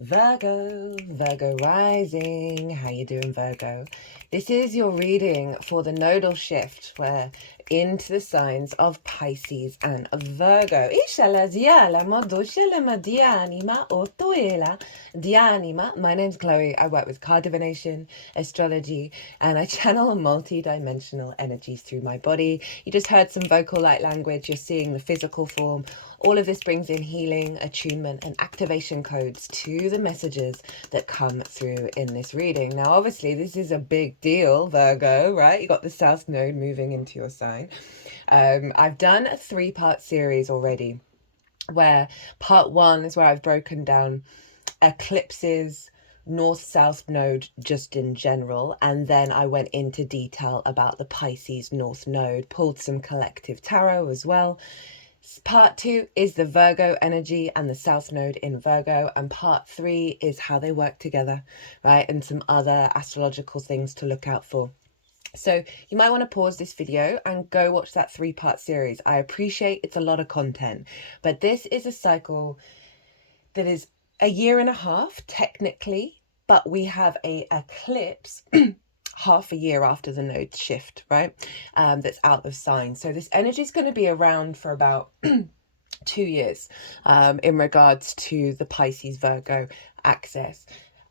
Virgo rising. How you doing, Virgo? This is your reading for the nodal shift. We're into the signs of Pisces and Virgo. My name's Chloe. I work with card divination, astrology, and I channel multi-dimensional energies through my body. You just heard some vocal light language. You're seeing the physical form. All of this brings in healing, attunement, and activation codes to the messages that come through in this reading. Now, obviously, this is a big deal, Virgo, right? You got the South Node moving into your sign. I've done a 3-part series already, where part 1 is where I've broken down eclipses, North-South Node just in general, and then I went into detail about the Pisces North Node, pulled some collective tarot as well. Part 2 is the Virgo energy and the South Node in Virgo, and part 3 is how they work together, right? And some other astrological things to look out for. So you might want to pause this video and go watch that 3-part series. I appreciate it's a lot of content, but this is a cycle that is a year and a half technically, but we have a eclipse half a year after the node shift, right? That's out of sign. So this energy is going to be around for about 2 years in regards to the Pisces Virgo axis.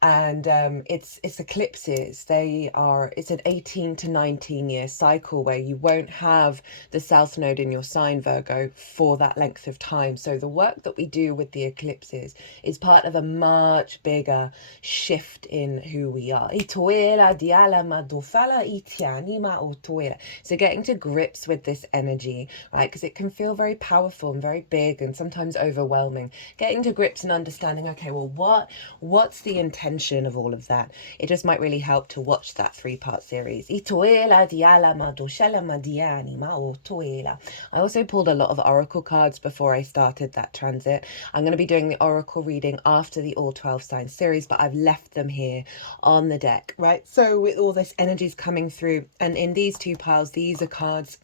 And it's eclipses. It's an 18 to 19 year cycle where you won't have the South Node in your sign, Virgo, for that length of time. So the work that we do with the eclipses is part of a much bigger shift in who we are. So getting to grips with this energy, right? Because it can feel very powerful and very big and sometimes overwhelming. Getting to grips and understanding, okay, well, what's the intention of all of that? It just might really help to watch that 3-part series. I also pulled a lot of oracle cards before I started that transit. I'm going to be doing the oracle reading after the all 12 signs series, but I've left them here on the deck, right? So with all this energies coming through, and in these 2 piles, these are cards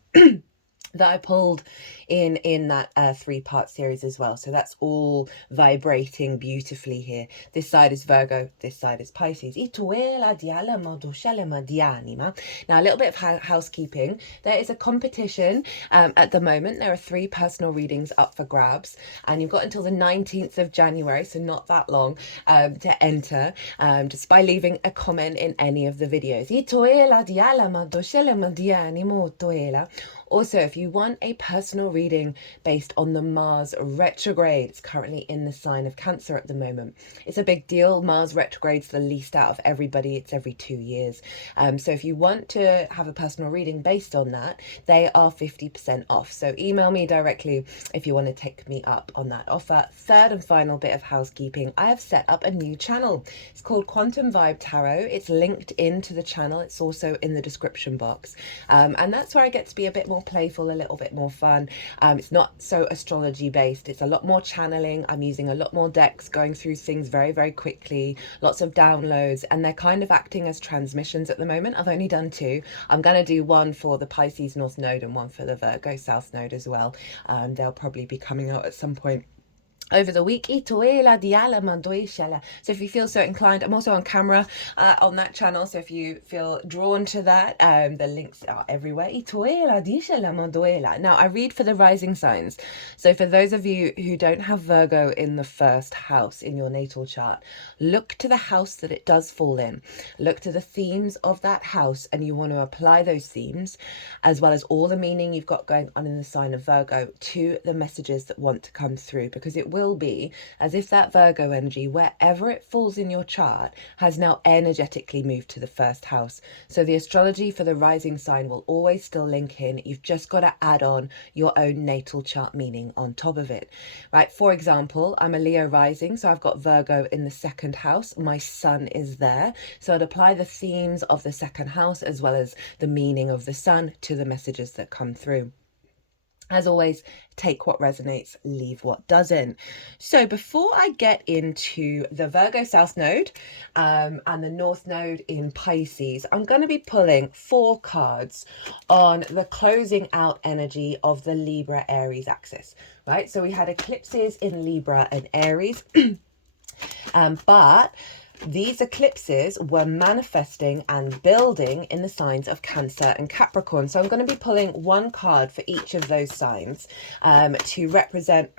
that I pulled in that 3-part series as well. So that's all vibrating beautifully here. This side is Virgo, this side is Pisces. Now, a little bit of housekeeping. There is a competition at the moment. There are 3 personal readings up for grabs, and you've got until the 19th of January, so not that long, to enter, just by leaving a comment in any of the videos. Also, if you want a personal reading based on the Mars retrograde, it's currently in the sign of Cancer at the moment. It's a big deal. Mars retrograde's the least out of everybody. It's every 2 years. So if you want to have a personal reading based on that, they are 50% off. So email me directly if you want to take me up on that offer. Third and final bit of housekeeping, I have set up a new channel. It's called Quantum Vibe Tarot. It's linked into the channel. It's also in the description box. And that's where I get to be a bit more playful, a little bit more fun. It's not so astrology based. It's a lot more channeling. I'm using a lot more decks, going through things very, very quickly, lots of downloads, and they're kind of acting as transmissions at the moment. I've only done 2. I'm going to do one for the Pisces North Node and one for the Virgo South Node as well. They'll probably be coming out at some point over the week. So if you feel so inclined, I'm also on camera on that channel, so if you feel drawn to that, the links are everywhere. Now, I read for the rising signs. So for those of you who don't have Virgo in the 1st house in your natal chart, look to the house that it does fall in. Look to the themes of that house, and you want to apply those themes, as well as all the meaning you've got going on in the sign of Virgo, to the messages that want to come through, because it will be as if that Virgo energy, wherever it falls in your chart, has now energetically moved to the 1st house. So the astrology for the rising sign will always still link in. You've just got to add on your own natal chart meaning on top of it, right? For example, I'm a Leo rising, so I've got Virgo in the 2nd house. My sun is there, so I'd apply the themes of the 2nd house as well as the meaning of the sun to the messages that come through. As always, take what resonates, leave what doesn't. So before I get into the Virgo South Node and the North Node in Pisces, I'm going to be pulling 4 cards on the closing out energy of the Libra Aries axis, right? So we had eclipses in Libra and Aries. But these eclipses were manifesting and building in the signs of Cancer and Capricorn. So I'm going to be pulling one card for each of those signs to represent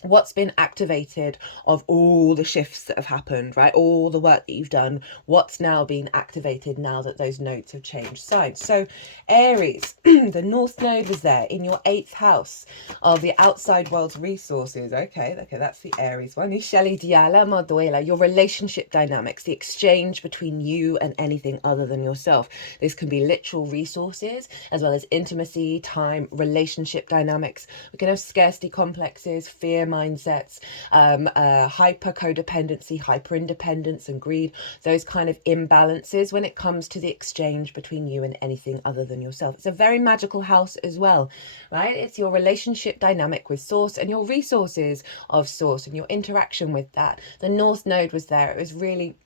what's been activated of all the shifts that have happened, right? All the work that you've done, what's now been activated now that those nodes have changed signs. So Aries, the North Node was there in your 8th house of the outside world's resources. Okay, that's the Aries one. Your relationship dynamics, the exchange between you and anything other than yourself. This can be literal resources as well as intimacy, time, relationship dynamics. We can have scarcity complexes, fear mindsets, hyper codependency, hyper independence and greed, those kind of imbalances when it comes to the exchange between you and anything other than yourself. It's a very magical house as well, right? It's your relationship dynamic with source and your resources of source and your interaction with that. The North Node was there. It was really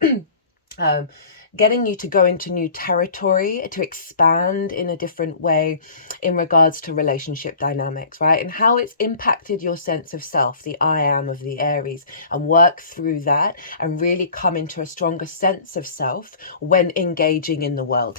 getting you to go into new territory, to expand in a different way in regards to relationship dynamics, right? And how it's impacted your sense of self, the I am of the Aries, and work through that and really come into a stronger sense of self when engaging in the world.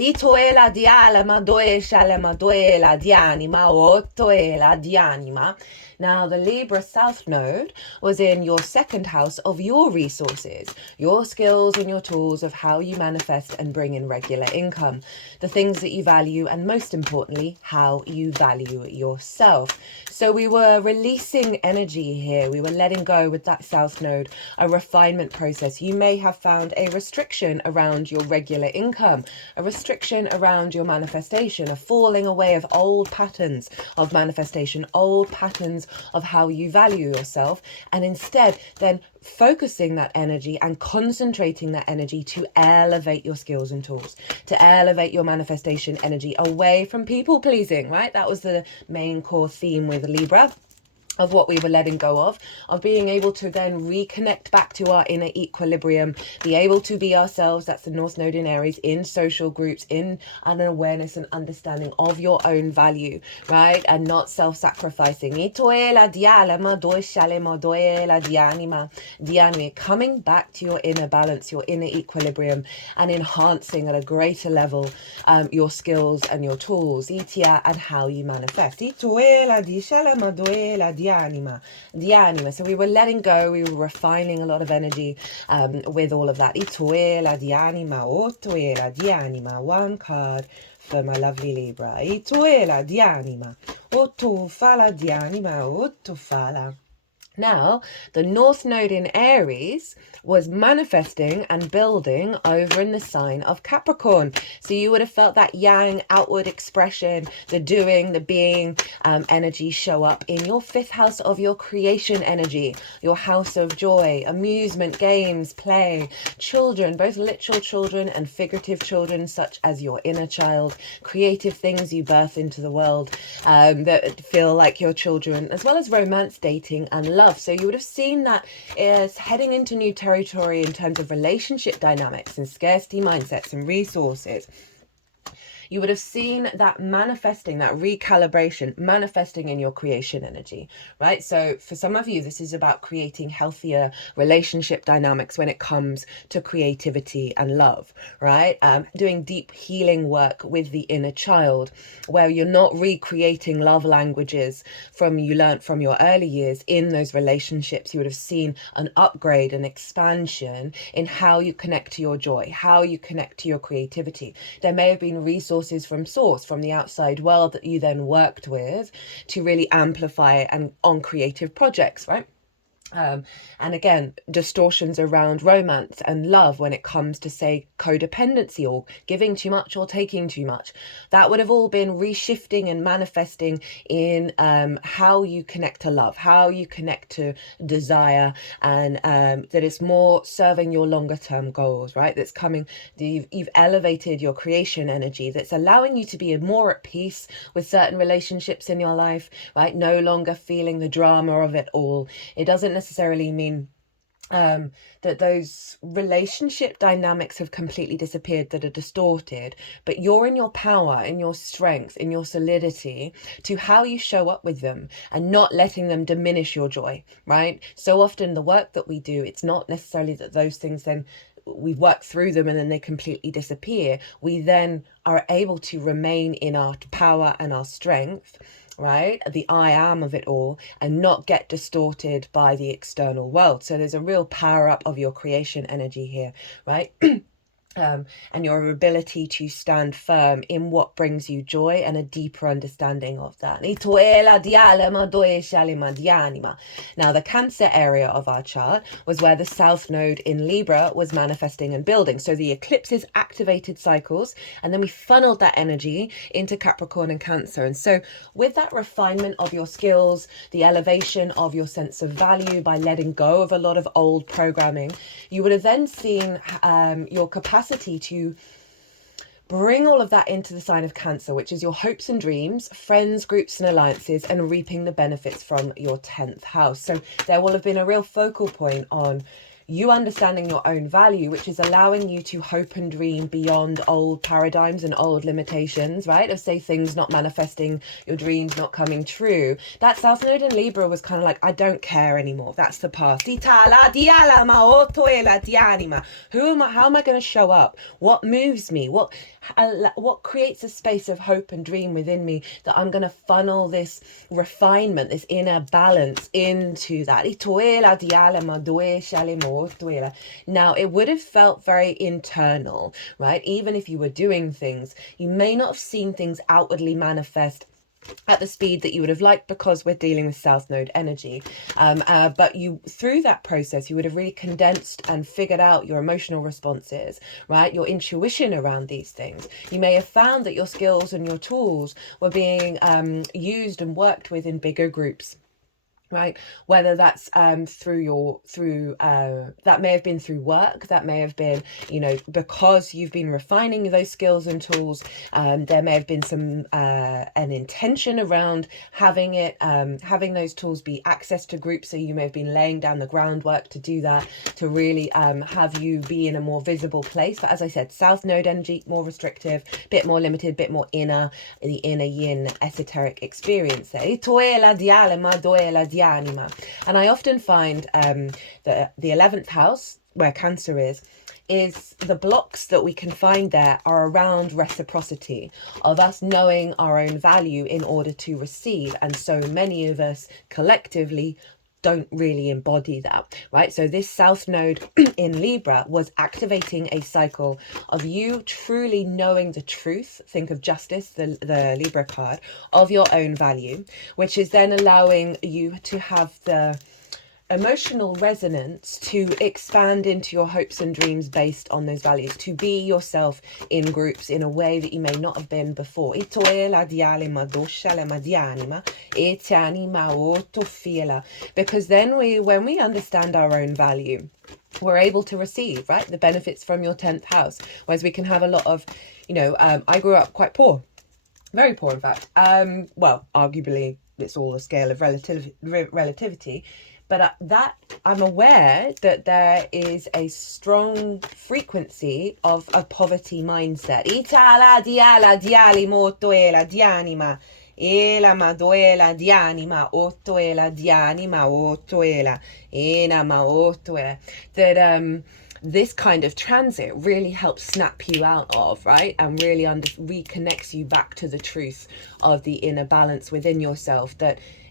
Now, the Libra South Node was in your 2nd house of your resources, your skills and your tools of how you manifest and bring in regular income, the things that you value, and most importantly, how you value yourself. So we were releasing energy here. We were letting go with that South Node, a refinement process. You may have found a restriction around your regular income, a restriction around your manifestation, a falling away of old patterns of manifestation, old patterns of how you value yourself, and instead then focusing that energy and concentrating that energy to elevate your skills and tools, to elevate your manifestation energy away from people pleasing, right? That was the main core theme with Libra, of what we were letting go of being able to then reconnect back to our inner equilibrium, be able to be ourselves. That's the North Node in Aries, in social groups, in an awareness and understanding of your own value, right? And not self-sacrificing. Coming back to your inner balance, your inner equilibrium, and enhancing at a greater level your skills and your tools, and how you manifest. The anima. So we were letting go, we were refining a lot of energy with all of that. The anima. One card for my lovely Libra. The anima. The anima. Now, the North Node in Aries was manifesting and building over in the sign of Capricorn. So you would have felt that yang outward expression, the doing, the being energy show up in your 5th house of your creation energy, your house of joy, amusement, games, play, children, both literal children and figurative children, such as your inner child, creative things you birth into the world that feel like your children, as well as romance, dating, and love. So you would have seen that is heading into new territory in terms of relationship dynamics and scarcity mindsets and resources. You would have seen that manifesting, that recalibration, manifesting in your creation energy, right? So for some of you, this is about creating healthier relationship dynamics when it comes to creativity and love, right? Doing deep healing work with the inner child, where you're not recreating love languages you learned from your early years in those relationships. You would have seen an upgrade, an expansion in how you connect to your joy, how you connect to your creativity. There may have been resources from source, from the outside world that you then worked with to really amplify and on creative projects, right? And again, distortions around romance and love when it comes to, say, codependency or giving too much or taking too much. That would have all been reshifting and manifesting in how you connect to love, how you connect to desire, and that it's more serving your longer term goals, right? That's coming, you've elevated your creation energy that's allowing you to be more at peace with certain relationships in your life, right? No longer feeling the drama of it all. It doesn't necessarily mean that those relationship dynamics have completely disappeared, that are distorted, but you're in your power, in your strength, in your solidity to how you show up with them and not letting them diminish your joy, right? So often the work that we do, it's not necessarily that those things then we work through them and then they completely disappear. We then are able to remain in our power and our strength, right? The I am of it all, and not get distorted by the external world. So there's a real power up of your creation energy here, right? And your ability to stand firm in what brings you joy and a deeper understanding of that. Now, the Cancer area of our chart was where the South Node in Libra was manifesting and building. So the eclipses activated cycles, and then we funneled that energy into Capricorn and Cancer. And so with that refinement of your skills, the elevation of your sense of value by letting go of a lot of old programming, you would have then seen your capacity to bring all of that into the sign of Cancer, which is your hopes and dreams, friends, groups and alliances, and reaping the benefits from your 10th house. So there will have been a real focal point on you understanding your own value, which is allowing you to hope and dream beyond old paradigms and old limitations, right? Of say things not manifesting, your dreams not coming true. That South Node in Libra was kind of like, I don't care anymore. That's the past. Who am I? How am I going to show up? What moves me? What creates a space of hope and dream within me that I'm going to funnel this refinement, this inner balance into that. Now, it would have felt very internal, right? Even if you were doing things, you may not have seen things outwardly manifest at the speed that you would have liked, because we're dealing with South Node energy. But you, through that process, you would have really condensed and figured out your emotional responses, right? Your intuition around these things. You may have found that your skills and your tools were being used and worked with in bigger groups, right? Whether that's that may have been through work, that may have been, because you've been refining those skills and tools. There may have been some an intention around having those tools be access to groups, so you may have been laying down the groundwork to do that, to really have you be in a more visible place. But as I said, South Node energy, more restrictive, bit more limited, bit more inner, the inner yin esoteric experience there. And I often find that the 11th house, where Cancer is the blocks that we can find there are around reciprocity, of us knowing our own value in order to receive. And so many of us collectively don't really embody that, right? So this South Node in Libra was activating a cycle of you truly knowing the truth. Think of justice, the Libra card, of your own value, which is then allowing you to have the emotional resonance to expand into your hopes and dreams based on those values, to be yourself in groups in a way that you may not have been before. Because then when we understand our own value, we're able to receive, right, the benefits from your 10th house. Whereas we can have a lot of, I grew up quite poor, very poor in fact. Well, arguably it's all a scale of relativity. But that I'm aware that there is a strong frequency of a poverty mindset. That this kind of transit really helps snap you out of, right? And really reconnects you back to the truth of the inner balance within yourself,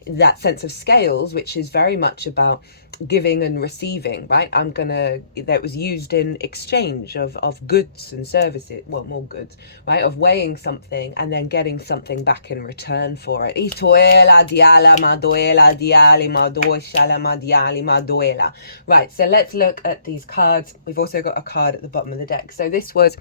that sense of scales, which is very much about giving and receiving, right? That was used in exchange of goods and services, well, more goods, right? Of weighing something and then getting something back in return for it. Right, so let's look at these cards. We've also got a card at the bottom of the deck. So this was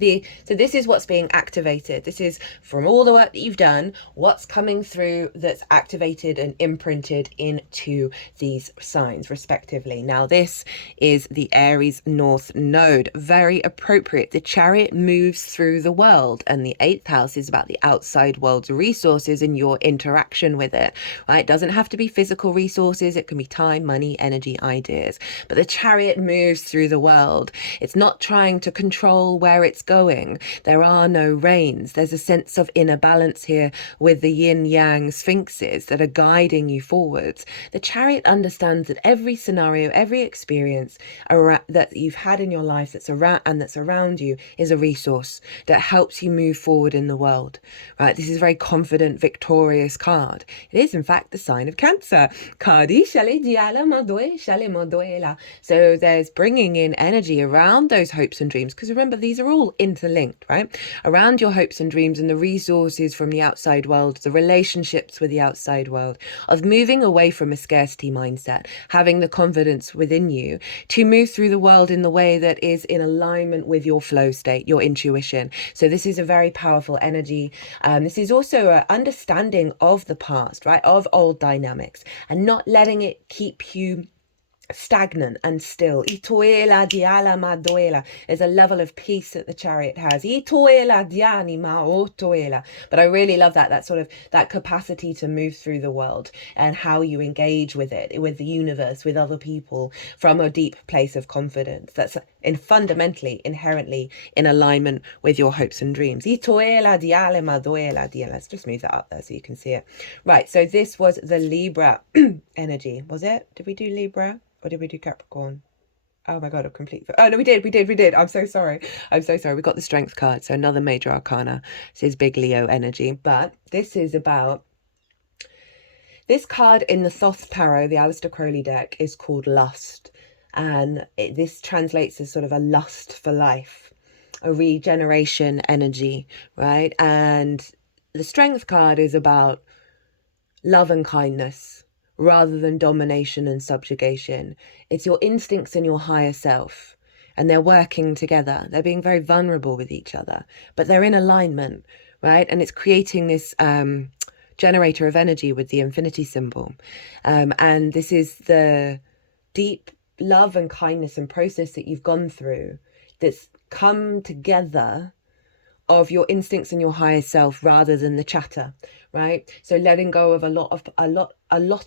So this is what's being activated. This is from all the work that you've done, what's coming through that's activated and imprinted into these signs respectively. Now this is the Aries North Node, very appropriate. The chariot moves through the world, and the 8th house is about the outside world's resources and your interaction with it, right? It doesn't have to be physical resources. It can be time, money, energy, ideas. But the chariot moves through the world. It's not trying to control where it's going. There are no reins. There's a sense of inner balance here with the yin yang sphinxes that are guiding you forwards. The chariot understands that every scenario, every experience that you've had in your life that's around you is a resource that helps you move forward in the world, right? This is a very confident, victorious card. It is in fact the sign of Cancer. So there's bringing in energy around those hopes and dreams, because remember, these are all interlinked, right? Around your hopes and dreams and the resources from the outside world, the relationships with the outside world, of moving away from a scarcity mindset, having the confidence within you to move through the world in the way that is in alignment with your flow state, your intuition. So this is a very powerful energy. This is also an understanding of the past, right? Of old dynamics, and not letting it keep you stagnant and still. Itoela diala madoela. There's a level of peace that the chariot has. Itoela diani maotoela. But I really love that sort of that capacity to move through the world and how you engage with it, with the universe, with other people, from a deep place of confidence that's fundamentally, inherently in alignment with your hopes and dreams. Itoela diale madoela dia. Let's just move that up there so you can see it. Right, so this was the Libra energy. Was it? Did we do Libra? Or did we do Capricorn? Oh my God, I've completely... Oh no, we did. I'm so sorry. We got the Strength card. So another major arcana. This is big Leo energy. But this is about... This card in the Thoth Tarot, the Aleister Crowley deck, is called Lust. And this translates as sort of a lust for life, a regeneration energy, right? And the Strength card is about love and kindness, rather than domination and subjugation. It's your instincts and your higher self, and they're working together. They're being very vulnerable with each other, but they're in alignment, right? And it's creating this generator of energy with the infinity symbol. And this is the deep love and kindness and process that you've gone through that's come together of your instincts and your higher self rather than the chatter, right? So letting go of a lot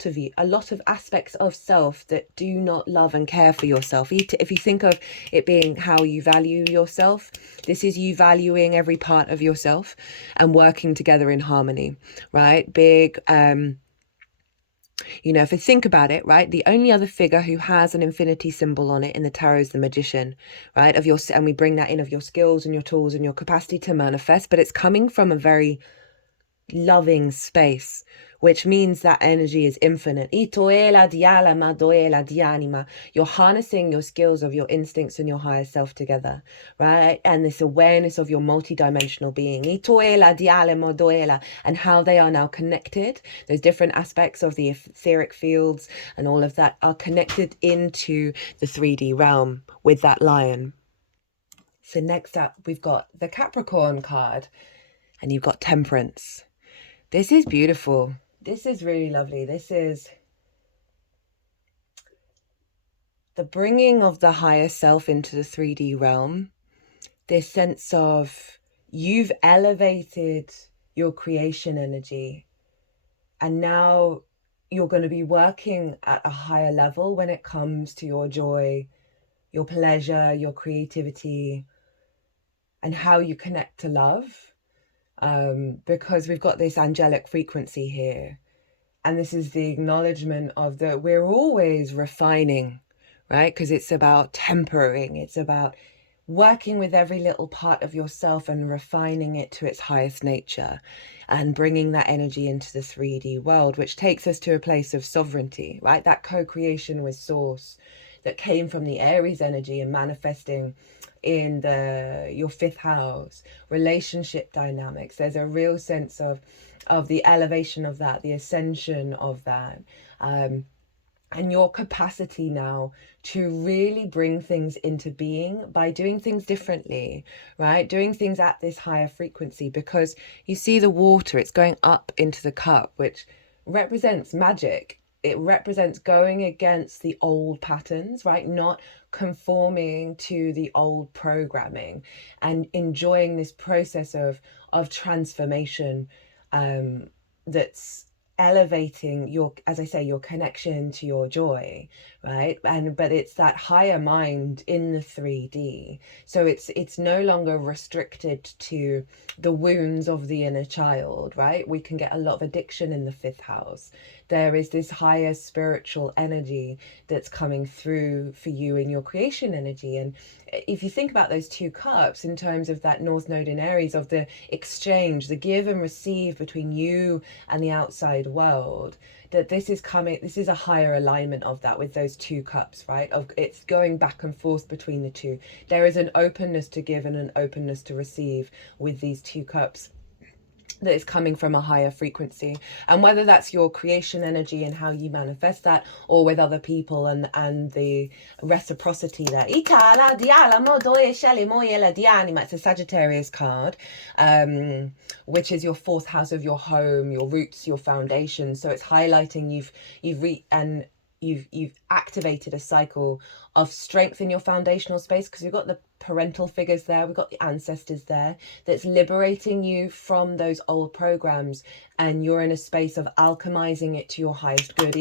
of aspects of self that do not love and care for yourself. If you think of it being how you value yourself, this is you valuing every part of yourself and working together in harmony, right? Big, you know, if I think about it, right, the only other figure who has an infinity symbol on it in the tarot is the magician, right? And we bring that in of your skills and your tools and your capacity to manifest, but it's coming from a very loving space, which means that energy is infinite. Itoela diala madoela dianima. You're harnessing your skills of your instincts and your higher self together, right? And this awareness of your multidimensional being, Itoela diala madoela, and how they are now connected. Those different aspects of the etheric fields and all of that are connected into the 3D realm with that lion. So next up, we've got the Capricorn card, and you've got Temperance. This is beautiful. This is really lovely. This is the bringing of the higher self into the 3D realm. This sense of you've elevated your creation energy, and now you're going to be working at a higher level when it comes to your joy, your pleasure, your creativity, and how you connect to love. Because we've got this angelic frequency here, and this is the acknowledgement of that we're always refining, right? Because it's about tempering, it's about working with every little part of yourself and refining it to its highest nature and bringing that energy into the 3D world, which takes us to a place of sovereignty, right? That co-creation with source that came from the Aries energy and manifesting in your 5th house, relationship dynamics. There's a real sense of the elevation of that, the ascension of that, and your capacity now to really bring things into being by doing things differently, right? Doing things at this higher frequency, because you see the water, it's going up into the cup, which represents magic. It represents going against the old patterns, right? Not conforming to the old programming, and enjoying this process of transformation, that's elevating your, as I say, your connection to your joy, right? But it's that higher mind in the 3D. So it's no longer restricted to the wounds of the inner child, right? We can get a lot of addiction in the 5th house. There is this higher spiritual energy that's coming through for you in your creation energy. And if you think about those 2 cups in terms of that North Node in Aries, of the exchange, the give and receive between you and the outside world, that this is coming, this is a higher alignment of that with those 2 cups, right? Of it's going back and forth between the two. There is an openness to give and an openness to receive with these 2 cups that is coming from a higher frequency. And whether that's your creation energy and how you manifest that, or with other people and the reciprocity there. It's a Sagittarius card, which is your 4th house of your home, your roots, your foundation. So it's highlighting you've activated a cycle of strength in your foundational space, because you've got the parental figures there, we've got the ancestors there, that's liberating you from those old programs, and you're in a space of alchemizing it to your highest good.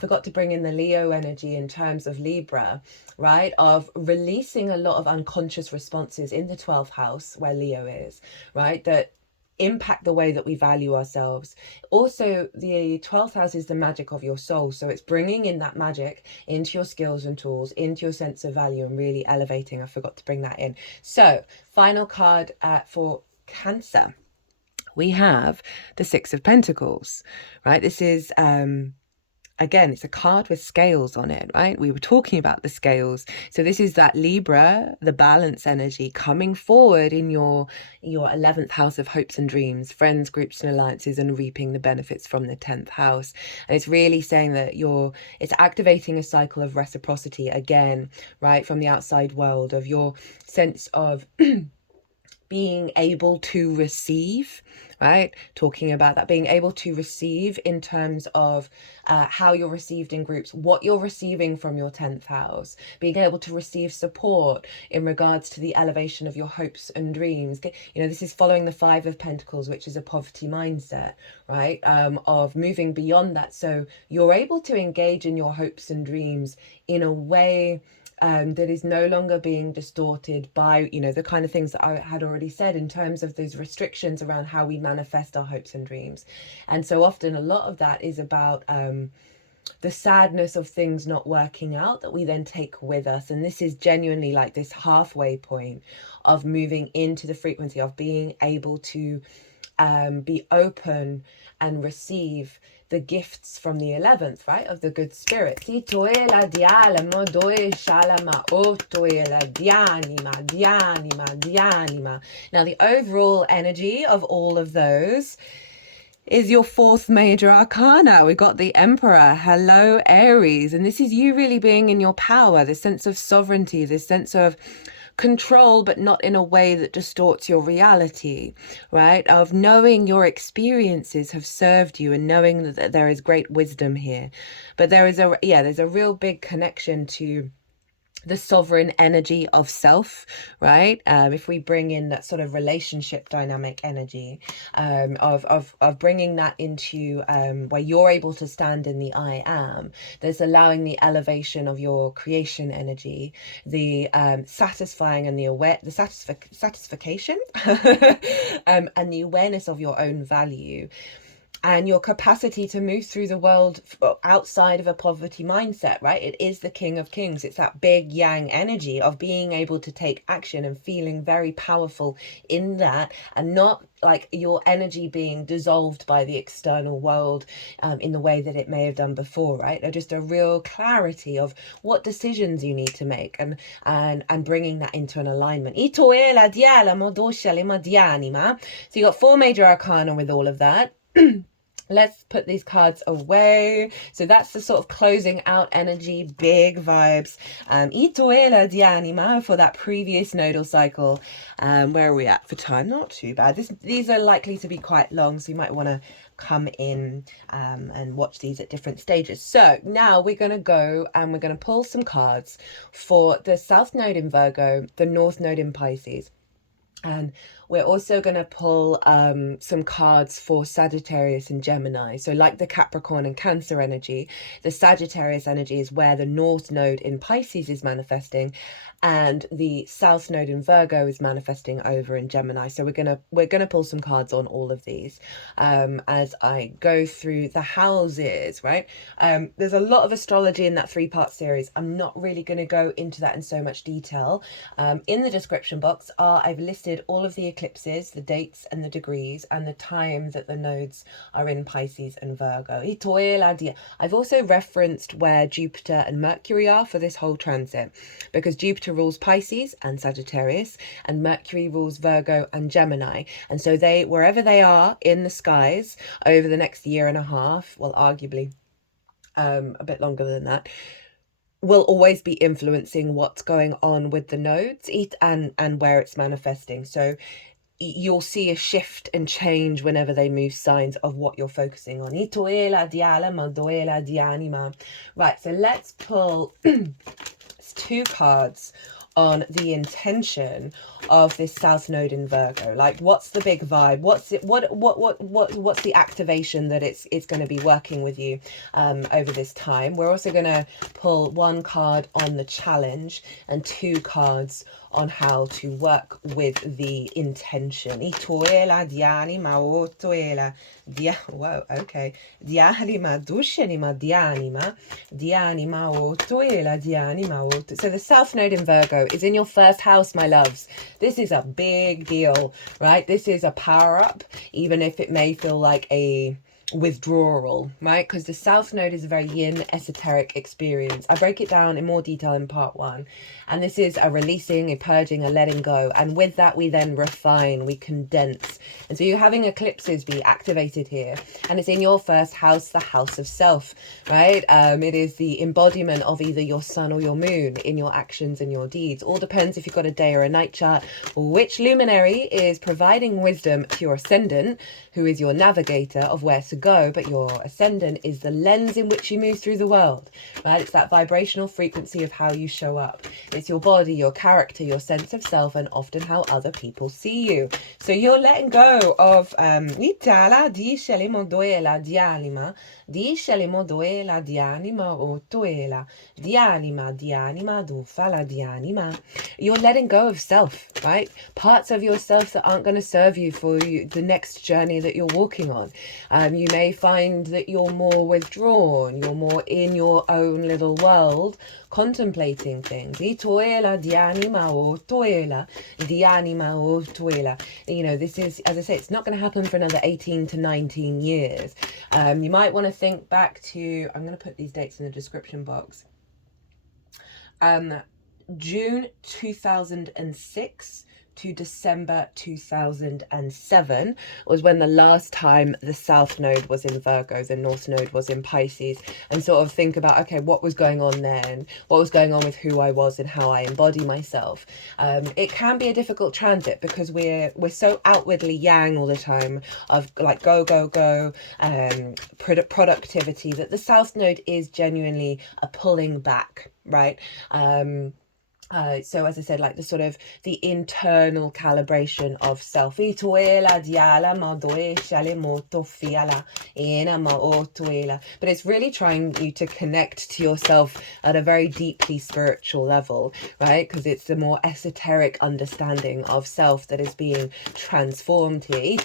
Forgot to bring in the Leo energy in terms of Libra, right? Of releasing a lot of unconscious responses in the 12th house where Leo is, right? That impact the way that we value ourselves. Also, the 12th house is the magic of your soul, so it's bringing in that magic into your skills and tools, into your sense of value, and really elevating. I forgot to bring that in. So final card for Cancer, we have the 6 of Pentacles, right? This is again, it's a card with scales on it, right? We were talking about the scales. So this is that Libra, the balance energy, coming forward in your 11th house of hopes and dreams, friends, groups and alliances, and reaping the benefits from the 10th house. And it's really saying that it's activating a cycle of reciprocity again, right? From the outside world, of your sense of being able to receive, right? Talking about that, being able to receive in terms of how you're received in groups, what you're receiving from your 10th house, being able to receive support in regards to the elevation of your hopes and dreams. You know, this is following the 5 of Pentacles, which is a poverty mindset, right? Of moving beyond that. So you're able to engage in your hopes and dreams in a way that is no longer being distorted by, you know, the kind of things that I had already said in terms of those restrictions around how we manifest our hopes and dreams. And so often a lot of that is about the sadness of things not working out that we then take with us. And this is genuinely like this halfway point of moving into the frequency of being able to be open and receive the gifts from the 11th, right, of the good spirits. Now the overall energy of all of those is your 4th major arcana. We got the Emperor. Hello, Aries. And this is you really being in your power, this sense of sovereignty, this sense of control, but not in a way that distorts your reality, right? Of knowing your experiences have served you, and knowing that there is great wisdom here. But there's a real big connection to the sovereign energy of self, right? If we bring in that sort of relationship dynamic energy, of bringing that into where you're able to stand in the I am, there's allowing the elevation of your creation energy, the satisfying and the satisfaction and the awareness of your own value, and your capacity to move through the world outside of a poverty mindset, right? It is the King of Kings. It's that big yang energy of being able to take action and feeling very powerful in that, and not like your energy being dissolved by the external world in the way that it may have done before, right? Just a real clarity of what decisions you need to make, and bringing that into an alignment. So you got 4 major arcana with all of that. Let's put these cards away. So that's the sort of closing out energy, big vibes. Itoela di anima for that previous nodal cycle. Where are we at for time? Not too bad. These are likely to be quite long, so you might want to come in and watch these at different stages. So now we're going to go and we're going to pull some cards for the South Node in Virgo, the North Node in Pisces. And we're also going to pull some cards for Sagittarius and Gemini. So like the Capricorn and Cancer energy, the Sagittarius energy is where the North Node in Pisces is manifesting, and the South Node in Virgo is manifesting over in Gemini. So we're gonna pull some cards on all of these as I go through the houses, right? There's a lot of astrology in that 3-part series. I'm not really going to go into that in so much detail. In the description box I've listed all of the eclipses, the dates and the degrees, and the time that the nodes are in Pisces and Virgo. I've also referenced where Jupiter and Mercury are for this whole transit, because Jupiter rules Pisces and Sagittarius, and Mercury rules Virgo and Gemini. And so they, wherever they are in the skies over the next year and a half, well, arguably a bit longer than that, will always be influencing what's going on with the nodes and where it's manifesting. So you'll see a shift and change whenever they move signs of what you're focusing on. Right, so let's pull 2 cards on the intention of this South Node in Virgo. Like, what's the big vibe? What's the activation that it's going to be working with you over this time? We're also going to pull 1 card on the challenge and 2 cards on how to work with the intention. Whoa, okay. So the South Node in Virgo is in your 1st house, my loves. This is a big deal, right? This is a power up, even if it may feel like a withdrawal, right? Because the South Node is a very yin esoteric experience. I break it down in more detail in part 1, and this is a releasing, a purging, a letting go, and with that we then refine, we condense. And so you're having eclipses be activated here, and it's in your 1st house, the house of self, right? It is the embodiment of either your sun or your moon in your actions and your deeds. All depends if you've got a day or a night chart, which luminary is providing wisdom to your ascendant, who is your navigator of where to go, but your ascendant is the lens in which you move through the world, right? It's that vibrational frequency of how you show up. It's your body, your character, your sense of self, and often how other people see you. So you're letting go of you're letting go of self, right? Parts of yourself that aren't going to serve you for the next journey that you're walking on. You may find that you're more withdrawn, you're more in your own little world, contemplating things. You know, this is, as I say, it's not going to happen for another 18 to 19 years. You might want to think back to, I'm going to put these dates in the description box. June 2006 to December 2007 was when the last time the South Node was in Virgo, the North Node was in Pisces, and sort of think about, okay, what was going on then? What was going on with who I was and how I embody myself? It can be a difficult transit because we're so outwardly yang all the time, of like go, productivity, that the South Node is genuinely a pulling back, right? So as I said, like the sort of the internal calibration of self. But it's really trying you to connect to yourself at a very deeply spiritual level, right? Because it's the more esoteric understanding of self that is being transformed here.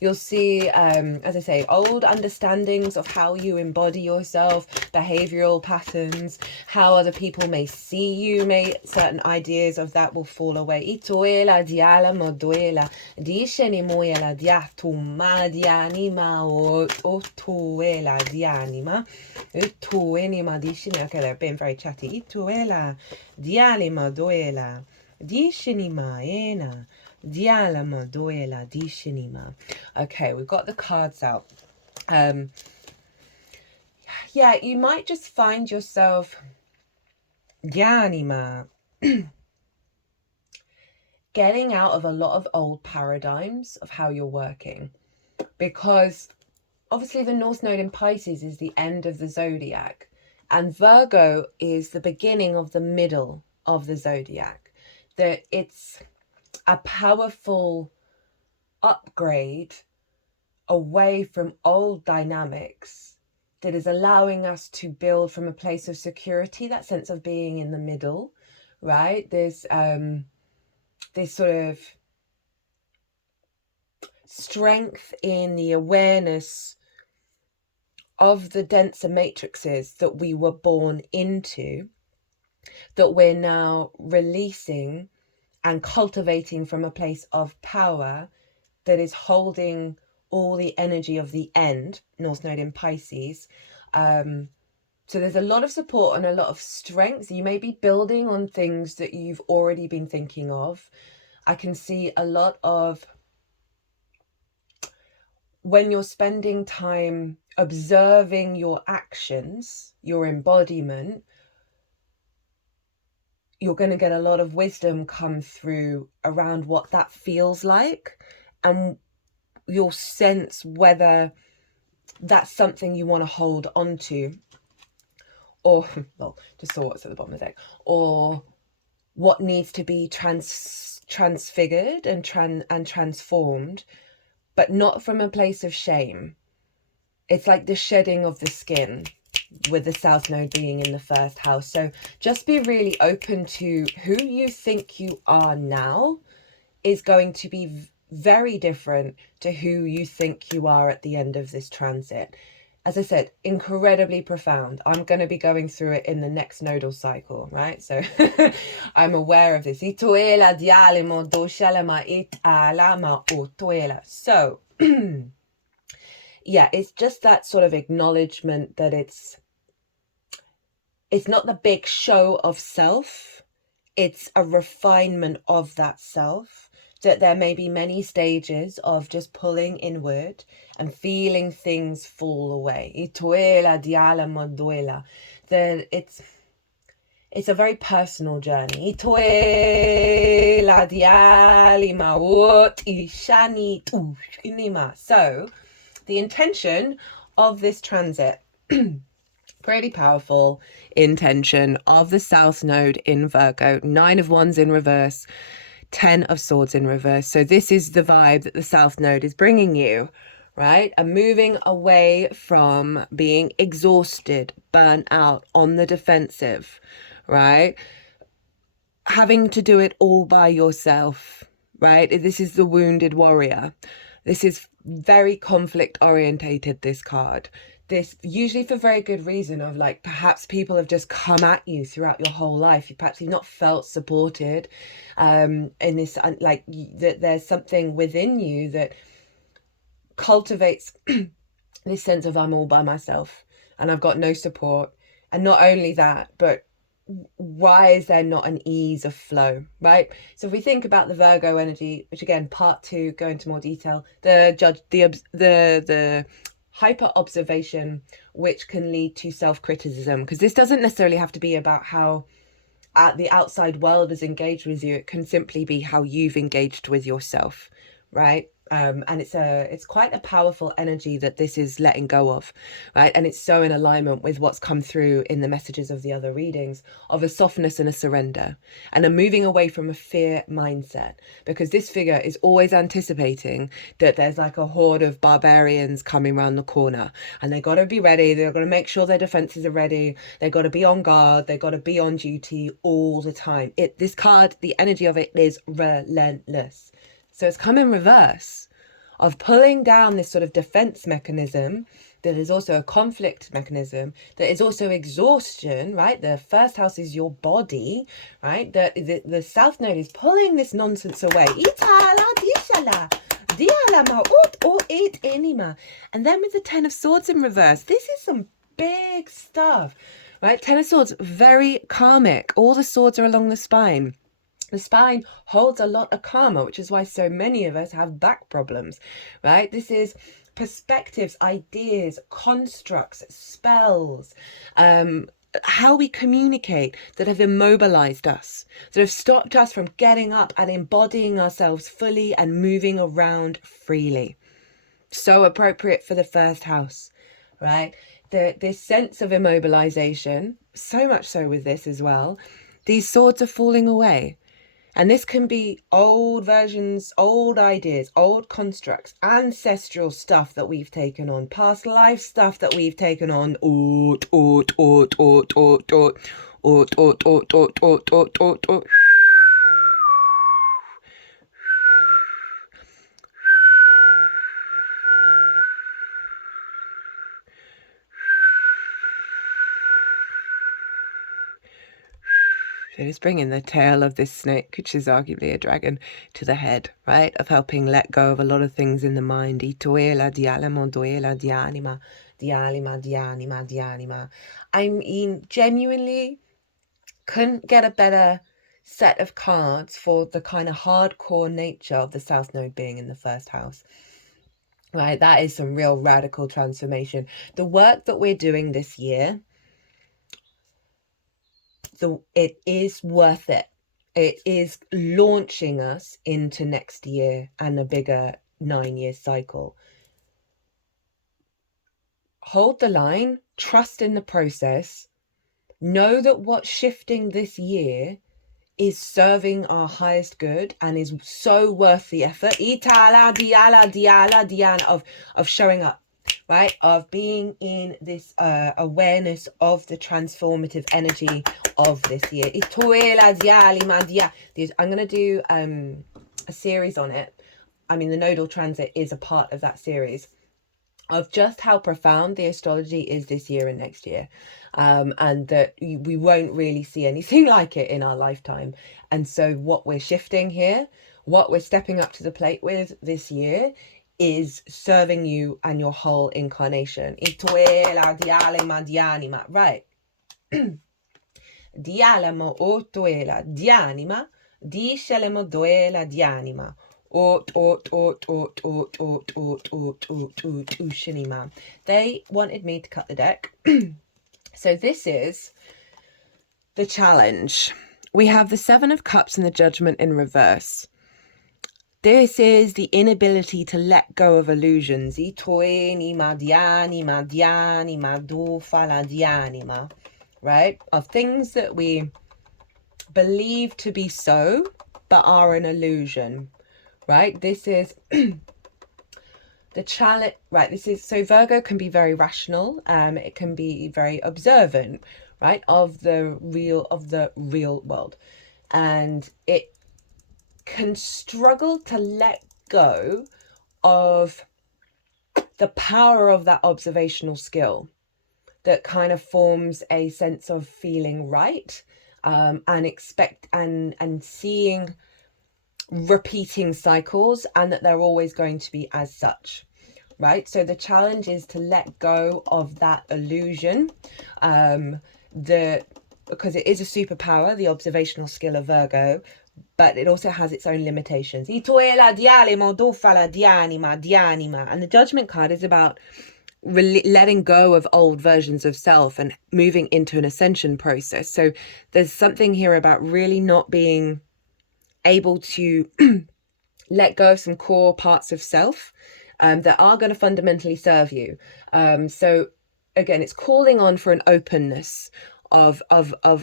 You'll see as I say, old understandings of how you embody yourself, behavioral patterns, how other people may see you, certain ideas of that will fall away. Itoela diala moduela, disheni moela diatuma dianima o tuela dianima. Utuenima dishini. Okay, they're being very chatty. Ituela dialima duela, dishinima ena. Dialama doela dishinima. Okay, we've got the cards out. Yeah, you might just find yourself Dianima getting out of a lot of old paradigms of how you're working, because obviously the North Node in Pisces is the end of the zodiac, and Virgo is the beginning of the middle of the zodiac. That it's a powerful upgrade away from old dynamics that is allowing us to build from a place of security, that sense of being in the middle, right? There's this sort of strength in the awareness of the denser matrices that we were born into, that we're now releasing and cultivating from a place of power that is holding all the energy of the end, North Node in Pisces. So there's a lot of support and a lot of strength. You may be building on things that you've already been thinking of. I can see a lot of, when you're spending time observing your actions, your embodiment, you're going to get a lot of wisdom come through around what that feels like, and you'll sense whether that's something you want to hold on to, or, well, just saw what's at the bottom of the deck, or what needs to be transfigured and transformed, but not from a place of shame. It's like the shedding of the skin, with the South Node being in the first house. So just be really open to who you think you are now is going to be very different to who you think you are at the end of this transit. As I said, incredibly profound. I'm going to be going through it in the next nodal cycle, right? So I'm aware of this. So yeah, it's just that sort of acknowledgement that it's not the big show of self, it's a refinement of that self, that there may be many stages of just pulling inward and feeling things fall away. That it's a very personal journey. So the intention of this transit, pretty powerful intention of the South Node in Virgo, 9 of Wands in reverse, 10 of Swords in reverse. So this is the vibe that the South Node is bringing you, right? And moving away from being exhausted, burnt out, on the defensive, right? Having to do it all by yourself, right? This is the wounded warrior. This is very conflict orientated, this card. This usually for very good reason of, like, perhaps people have just come at you throughout your whole life. Perhaps you've not felt supported in this, like, that there's something within you that cultivates this sense of I'm all by myself and I've got no support. And not only that, but why is there not an ease of flow, right? So if we think about the Virgo energy, which again, part 2, go into more detail, the hyper observation, which can lead to self-criticism, because this doesn't necessarily have to be about how the outside world is engaged with you. It can simply be how you've engaged with yourself, right? And it's quite a powerful energy that this is letting go of, right? And it's so in alignment with what's come through in the messages of the other readings, of a softness and a surrender and a moving away from a fear mindset, because this figure is always anticipating that there's like a horde of barbarians coming around the corner, and they got to be ready. They've got to make sure their defenses are ready. They've got to be on guard. They've got to be on duty all the time. This card, the energy of it is relentless. So it's come in reverse. of pulling down this sort of defense mechanism that is also a conflict mechanism, that is also exhaustion, right? The first house is your body, right? The South Node is pulling this nonsense away. And then with the Ten of Swords in reverse, this is some big stuff, right? Ten of Swords, very karmic. All the swords are along the spine. The spine holds a lot of karma, which is why so many of us have back problems, right? This is perspectives, ideas, constructs, spells, how we communicate that have immobilized us, that have stopped us from getting up and embodying ourselves fully and moving around freely. So appropriate for the first house, right? This sense of immobilization, so much so with this as well, these swords are falling away. And this can be old versions, old ideas, old constructs, ancestral stuff that we've taken on, past life stuff that we've taken on. So it's bringing the tail of this snake, which is arguably a dragon, to the head, right? Of helping let go of a lot of things in the mind. I mean, genuinely couldn't get a better set of cards for the kind of hardcore nature of the South Node being in the first house. Right, that is some real radical transformation. The work that we're doing this year, it is worth it. It is launching us into next year and a bigger 9-year cycle. Hold the line, trust in the process. Know that what's shifting this year is serving our highest good and is so worth the effort. Of showing up, right? Of being in this awareness of the transformative energy of this year. I'm going to do a series on it. I mean, the nodal transit is a part of that series, of just how profound the astrology is this year and next year, and that we won't really see anything like it in our lifetime. And so what we're shifting here, what we're stepping up to the plate with this year, is serving you and your whole incarnation. Right. Dialemo otuela dianima, discelemo duela dianima. They wanted me to cut the deck. So this is the challenge. We have the Seven of Cups and the Judgment in reverse. This is the inability to let go of illusions. Right? Of things that we believe to be so, but are an illusion. Right? This is the challenge. Right? This is, so Virgo can be very rational. It can be very observant, right? Of the real world. And it can struggle to let go of the power of that observational skill that kind of forms a sense of feeling right, and seeing repeating cycles, and that they're always going to be as such, right? So the challenge is to let go of that illusion, because it is a superpower, the observational skill of Virgo, but it also has its own limitations. And the Judgment card is about letting go of old versions of self and moving into an ascension process. So there's something here about really not being able to let go of some core parts of self that are going to fundamentally serve you. So again, it's calling on for an openness of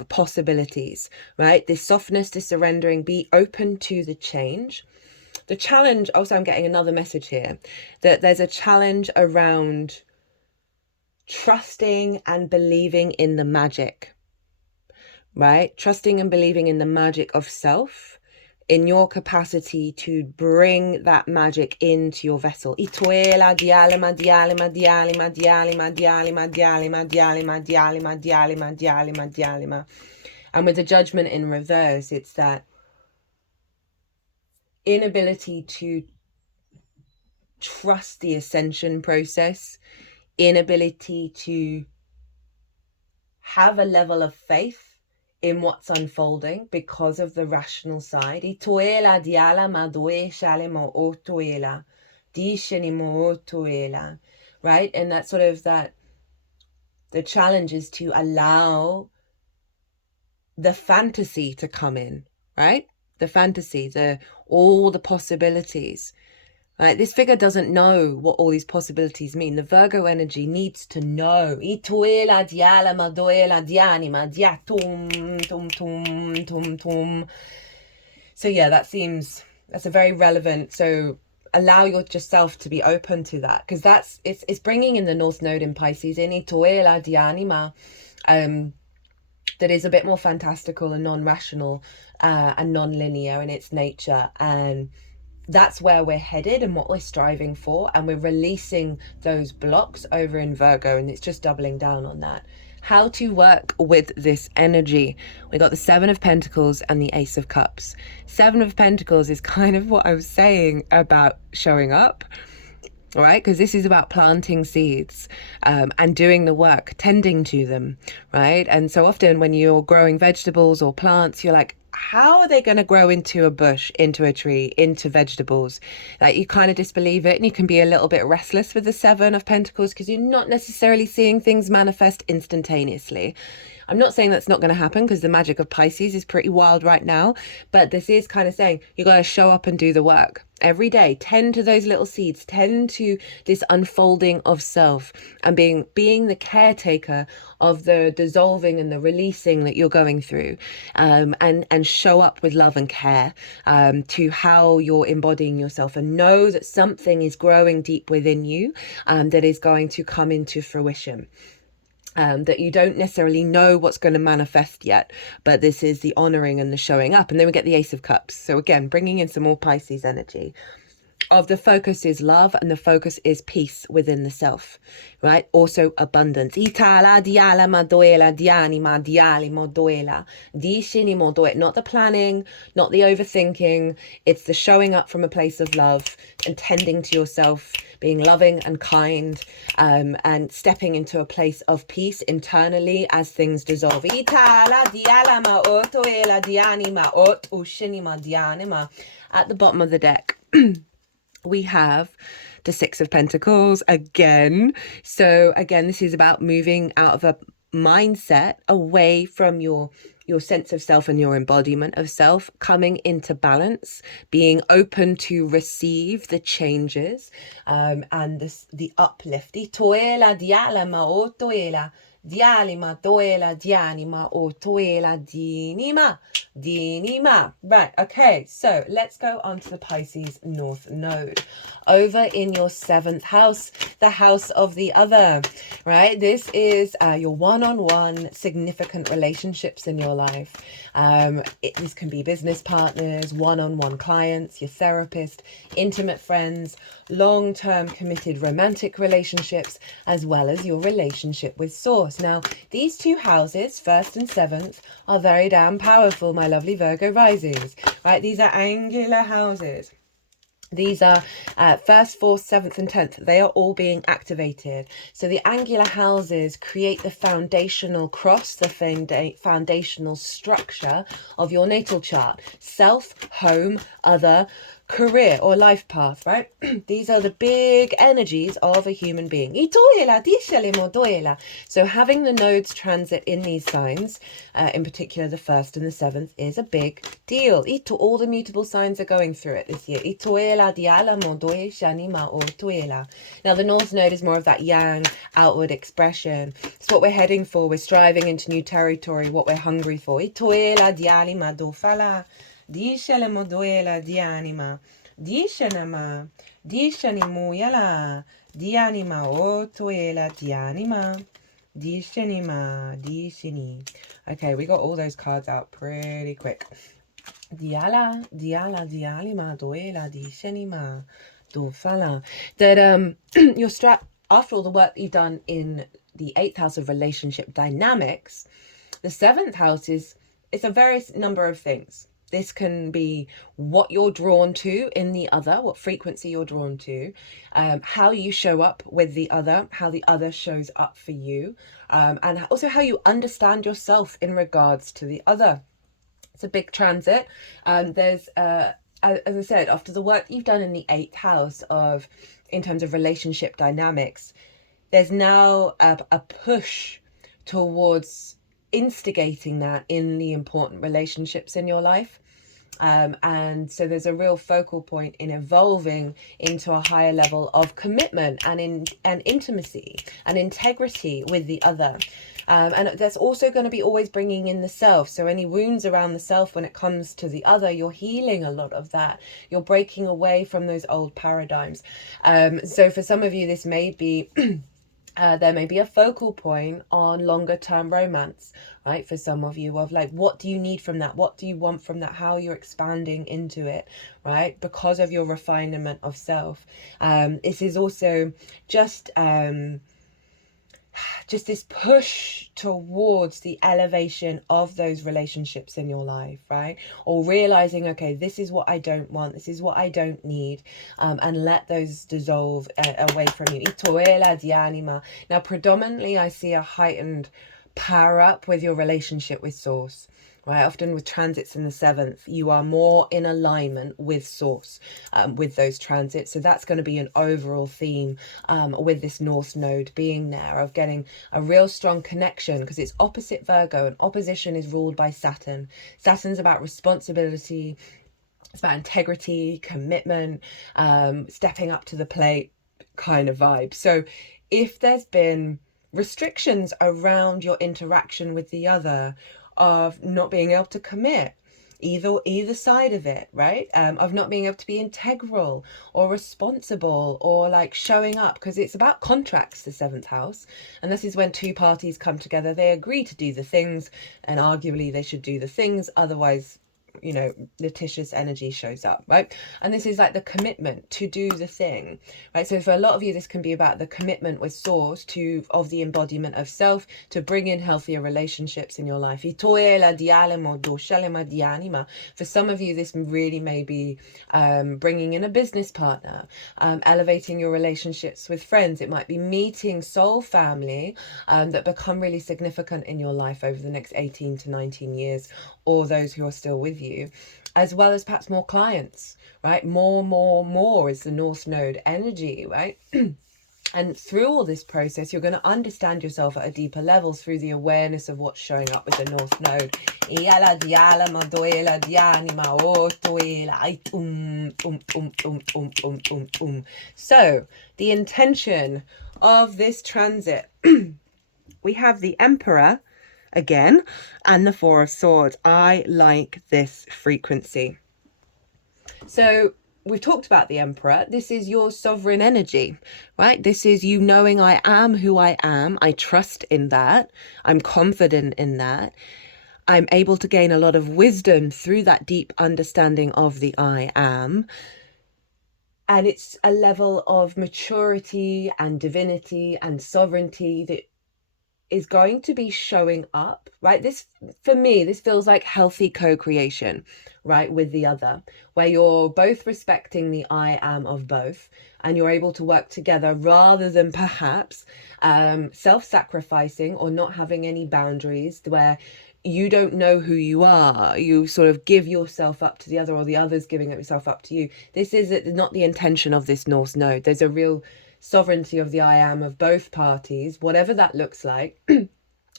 possibilities, right? This softness, this surrendering, be open to the change. The challenge, also I'm getting another message here, that there's a challenge around trusting and believing in the magic, right? Trusting and believing in the magic of self in your capacity to bring that magic into your vessel. Ituela dialima dialima dialima dialima dialima dialima dialima dialima dialima dialima dialima. And with the Judgment in reverse, it's that inability to trust the ascension process, inability to have a level of faith in what's unfolding because of the rational side. Ituela diala madue shalemo otuela, dishenimo otuela, right? And that's sort of that, the challenge is to allow the fantasy to come in, right? The fantasy, all the possibilities. Right, this figure doesn't know what all these possibilities mean. The Virgo energy needs to know. Ituela diala madoela dianima dia tum tum tum tum tum. So yeah, that's a very relevant. So allow yourself to be open to that, because it's bringing in the North Node in Pisces in Ituela dianima, that is a bit more fantastical and non-rational and non-linear in its nature, and that's where we're headed and what we're striving for, and we're releasing those blocks over in Virgo, and it's just doubling down on that. How to work with this energy. We got the Seven of Pentacles and the Ace of Cups. Seven of Pentacles is kind of what I was saying about showing up, all right, because this is about planting seeds and doing the work, tending to them, right? And so often when you're growing vegetables or plants, you're like, how are they going to grow into a bush, into a tree, into vegetables? Like, you kind of disbelieve it, and you can be a little bit restless with the Seven of Pentacles because you're not necessarily seeing things manifest instantaneously. I'm not saying that's not going to happen, because the magic of Pisces is pretty wild right now, but this is kind of saying you got to show up and do the work every day. Tend to those little seeds, tend to this unfolding of self, and being the caretaker of the dissolving and the releasing that you're going through, and show up with love and care to how you're embodying yourself, and know that something is growing deep within you that is going to come into fruition. That you don't necessarily know what's going to manifest yet, but this is the honoring and the showing up. And then we get the Ace of Cups. So again, bringing in some more Pisces energy. Of the focus is love, and the focus is peace within the self, right? Also abundance. Itala diala madoela dianima diali modoela dishini modoela. Not the planning, not the overthinking. It's the showing up from a place of love and tending to yourself, being loving and kind, and stepping into a place of peace internally as things dissolve. Itala diala ma otoela dianima ot ushinima dianima. At the bottom of the deck, we have the Six of Pentacles again. So again, this is about moving out of a mindset away from your sense of self and your embodiment of self, coming into balance, being open to receive the changes and the uplift. Toela dialama o toela dialima toela dianima o toela dinima. Dinima. Right, okay, so let's go on to the Pisces North Node. Over in your 7th house, the house of the other, right? This is your one-on-one significant relationships in your life. These can be business partners, one-on-one clients, your therapist, intimate friends, long-term committed romantic relationships, as well as your relationship with Source. Now, these two houses, 1st and 7th, are very damn powerful, my lovely Virgo risings, right? These are angular houses. These are 1st, 4th, 7th and 10th. They are all being activated. So the angular houses create the foundational cross, the foundational structure of your natal chart. Self, home, other, career or life path, right? These are the big energies of a human being. So having the nodes transit in these signs, in particular the 1st and the 7th, is a big deal. All the mutable signs are going through it this year. Now the North Node is more of that yang outward expression. It's what we're heading for. We're striving into new territory, what we're hungry for. Dishele moduela dianima, dishanama, dishanimuyala, dianima otuela dianima, dishanima, dishini. Okay, we got all those cards out pretty quick. Diala, diala, dialima, doela, di shenima, do fala. That your after all the work you've done in the 8th house of relationship dynamics, the 7th house is, it's a various number of things. This can be what you're drawn to in the other, what frequency you're drawn to, how you show up with the other, how the other shows up for you, and also how you understand yourself in regards to the other. It's a big transit. There's, as I said, after the work you've done in the 8th house in terms of relationship dynamics, there's now a push towards instigating that in the important relationships in your life. And so there's a real focal point in evolving into a higher level of commitment and intimacy and integrity with the other. And that's also going to be always bringing in the self. So any wounds around the self when it comes to the other, you're healing a lot of that. You're breaking away from those old paradigms. So for some of you, this may be... there may be a focal point on longer term romance, right? For some of you, of like, what do you need from that? What do you want from that? How you're expanding into it, right? Because of your refinement of self. This is also just this push towards the elevation of those relationships in your life, right? Or realizing, okay, this is what I don't want, this is what I don't need, and let those dissolve away from you. Now, predominantly, I see a heightened power up with your relationship with Source. Right, often with transits in the 7th, you are more in alignment with Source with those transits. So that's going to be an overall theme with this North Node being there, of getting a real strong connection, because it's opposite Virgo, and opposition is ruled by Saturn. Saturn's about responsibility, it's about integrity, commitment, stepping up to the plate kind of vibe. So if there's been restrictions around your interaction with the other, of not being able to commit either side of it, right? Of not being able to be integral or responsible or like showing up, because it's about contracts, the 7th house, and this is when two parties come together, they agree to do the things, and arguably they should do the things, otherwise, you know, litigious energy shows up, right? And this is like the commitment to do the thing, right? So for a lot of you, this can be about the commitment with Source of the embodiment of self, to bring in healthier relationships in your life. For some of you, this really may be bringing in a business partner, elevating your relationships with friends. It might be meeting soul family that become really significant in your life over the next 18 to 19 years, or those who are still with you, as well as perhaps more clients, right? More is the North Node energy, right? And through all this process, you're going to understand yourself at a deeper level through the awareness of what's showing up with the North Node. So, the intention of this transit, we have the Emperor again and the Four of Swords. I like this frequency. So we've talked about the Emperor. This is your sovereign energy, right? This is you knowing I am who I am. I trust in that. I'm confident in that. I'm able to gain a lot of wisdom through that deep understanding of the I am. And it's a level of maturity and divinity and sovereignty that is going to be showing up, right? This, for me, this feels like healthy co-creation, right, with the other, where you're both respecting the I am of both, and you're able to work together rather than perhaps self-sacrificing or not having any boundaries, where you don't know who you are. You sort of give yourself up to the other, or the other's giving yourself up to you. This is not the intention of this North Node. There's a real sovereignty of the I am of both parties, whatever that looks like,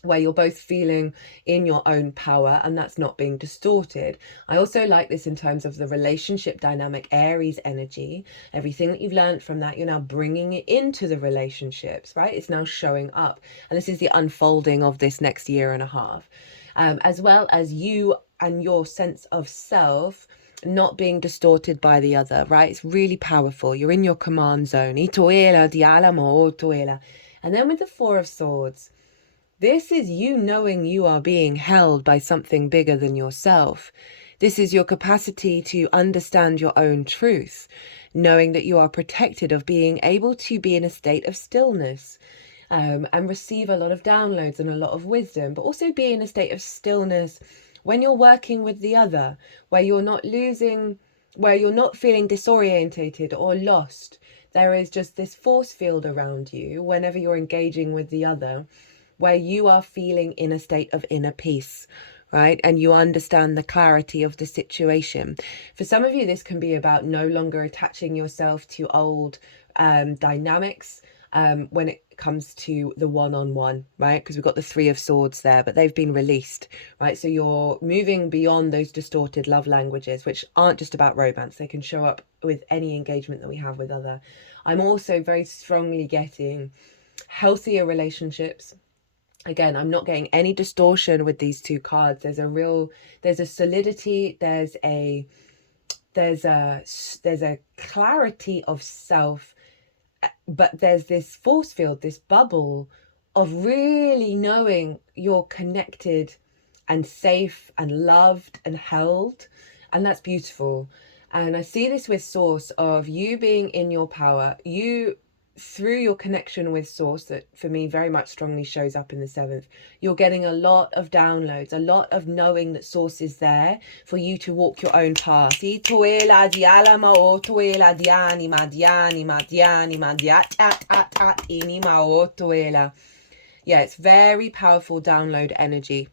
where you're both feeling in your own power, and that's not being distorted. I also like this in terms of the relationship dynamic, Aries energy. Everything that you've learned from that, you're now bringing it into the relationships, right? It's now showing up. And this is the unfolding of this next year and a half, as well as you and your sense of self not being distorted by the other, right? It's really powerful. You're in your command zone. And then with the Four of Swords, this is you knowing you are being held by something bigger than yourself. This is your capacity to understand your own truth, knowing that you are protected, of being able to be in a state of stillness, and receive a lot of downloads and a lot of wisdom, but also be in a state of stillness when you're working with the other, where you're not feeling disorientated or lost. There is just this force field around you whenever you're engaging with the other, where you are feeling in a state of inner peace, right? And you understand the clarity of the situation. For some of you, this can be about no longer attaching yourself to old dynamics when it comes to the one-on-one, right? Because we've got the Three of Swords there, but they've been released, right? So you're moving beyond those distorted love languages, which aren't just about romance. They can show up with any engagement that we have with other. I'm also very strongly getting healthier relationships. Again, I'm not getting any distortion with these two cards. There's a solidity, there's a clarity of self, but there's this force field, this bubble of really knowing you're connected and safe and loved and held. And that's beautiful. And I see this with Source, of you being in your power, you through your connection with Source, that for me very much strongly shows up in the 7th. You're getting a lot of downloads, a lot of knowing that Source is there for you to walk your own path. Yeah, it's very powerful download energy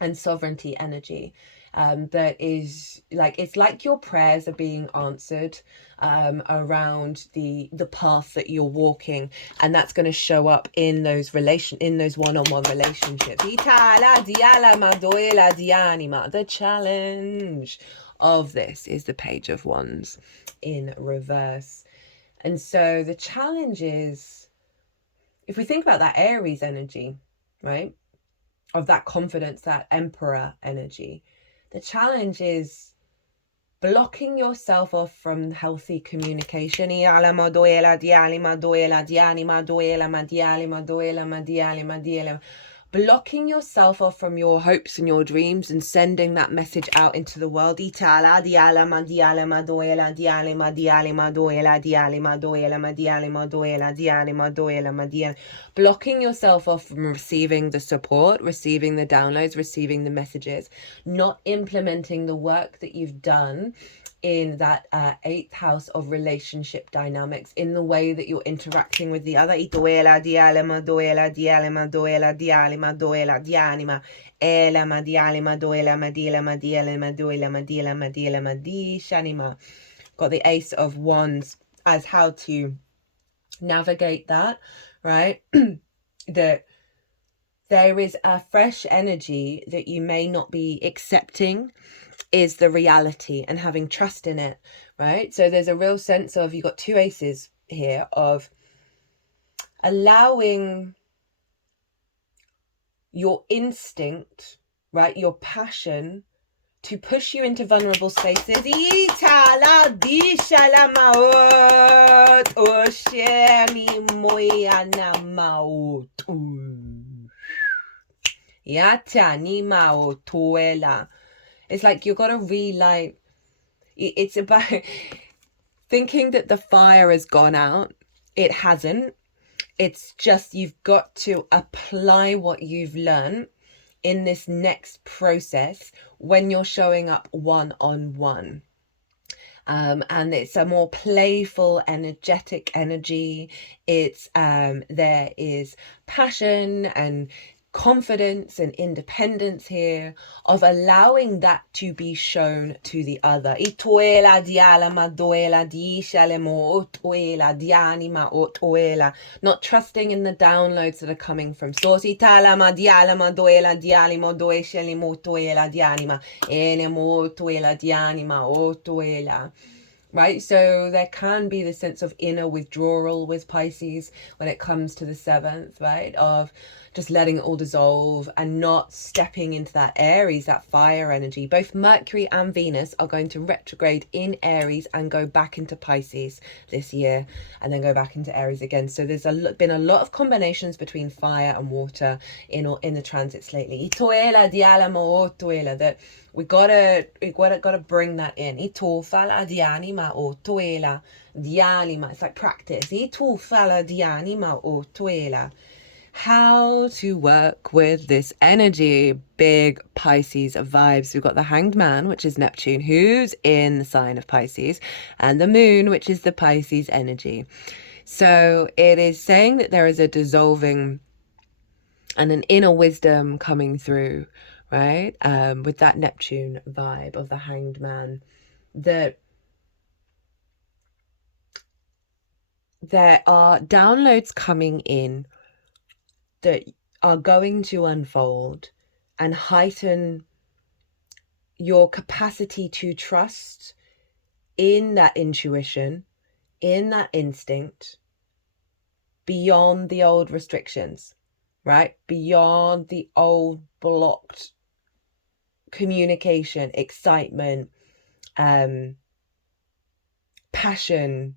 and sovereignty energy. That is like, it's like your prayers are being answered around the path that you're walking, and that's going to show up in those one-on-one relationships. The challenge of this is the Page of Wands in reverse. And so the challenge is, if we think about that Aries energy, right, of that confidence, that Emperor energy, the challenge is blocking yourself off from healthy communication. Blocking yourself off from your hopes and your dreams and sending that message out into the world. Blocking yourself off from receiving the support, receiving the downloads, receiving the messages, not implementing the work that you've done in that 8th house of relationship dynamics, in the way that you're interacting with the other. Got the Ace of Wands as how to navigate that, right? That there is a fresh energy that you may not be accepting is the reality, and having trust in it, right? So there's a real sense of, you've got two aces here, of allowing your instinct, right, your passion, to push you into vulnerable spaces. It's like you've got to relight. It's about thinking that the fire has gone out. It hasn't. It's just, you've got to apply what you've learned in this next process when you're showing up one-on-one. And it's a more playful, energetic energy. It's there is passion and confidence and independence here, of allowing that to be shown to the other. Not trusting in the downloads that are coming from Source. right? So there can be this sense of inner withdrawal with Pisces when it comes to the 7th, right? Of just letting it all dissolve and not stepping into that Aries, that fire energy. Both Mercury and Venus are going to retrograde in Aries and go back into Pisces this year, and then go back into Aries again. So there's been a lot of combinations between fire and water in the transits lately. That we gotta bring that in. Itofala dianima o tuela dianima. It's like practice. Itofala dianima o tuela. How to work with this energy. Big Pisces vibes. We've got the Hanged Man, which is Neptune, who's in the sign of Pisces, and the Moon, which is the Pisces energy. So it is saying that there is a dissolving and an inner wisdom coming through, right? With that Neptune vibe of the Hanged Man, that there are downloads coming in that are going to unfold and heighten your capacity to trust in that intuition, in that instinct, beyond the old restrictions, right? Beyond the old blocked communication, excitement, passion,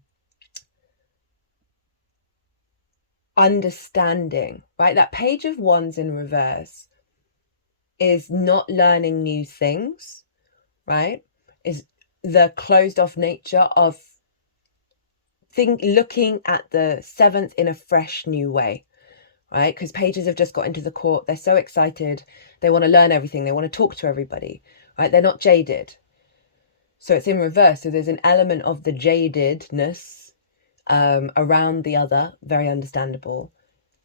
understanding, right? That Page of Wands in reverse is not learning new things, right? Is the closed off nature of looking at the 7th in a fresh new way, right? Because pages have just got into the court. They're so excited. They want to learn everything. They want to talk to everybody, right? They're not jaded. So it's in reverse. So there's an element of the jadedness around the other, very understandable,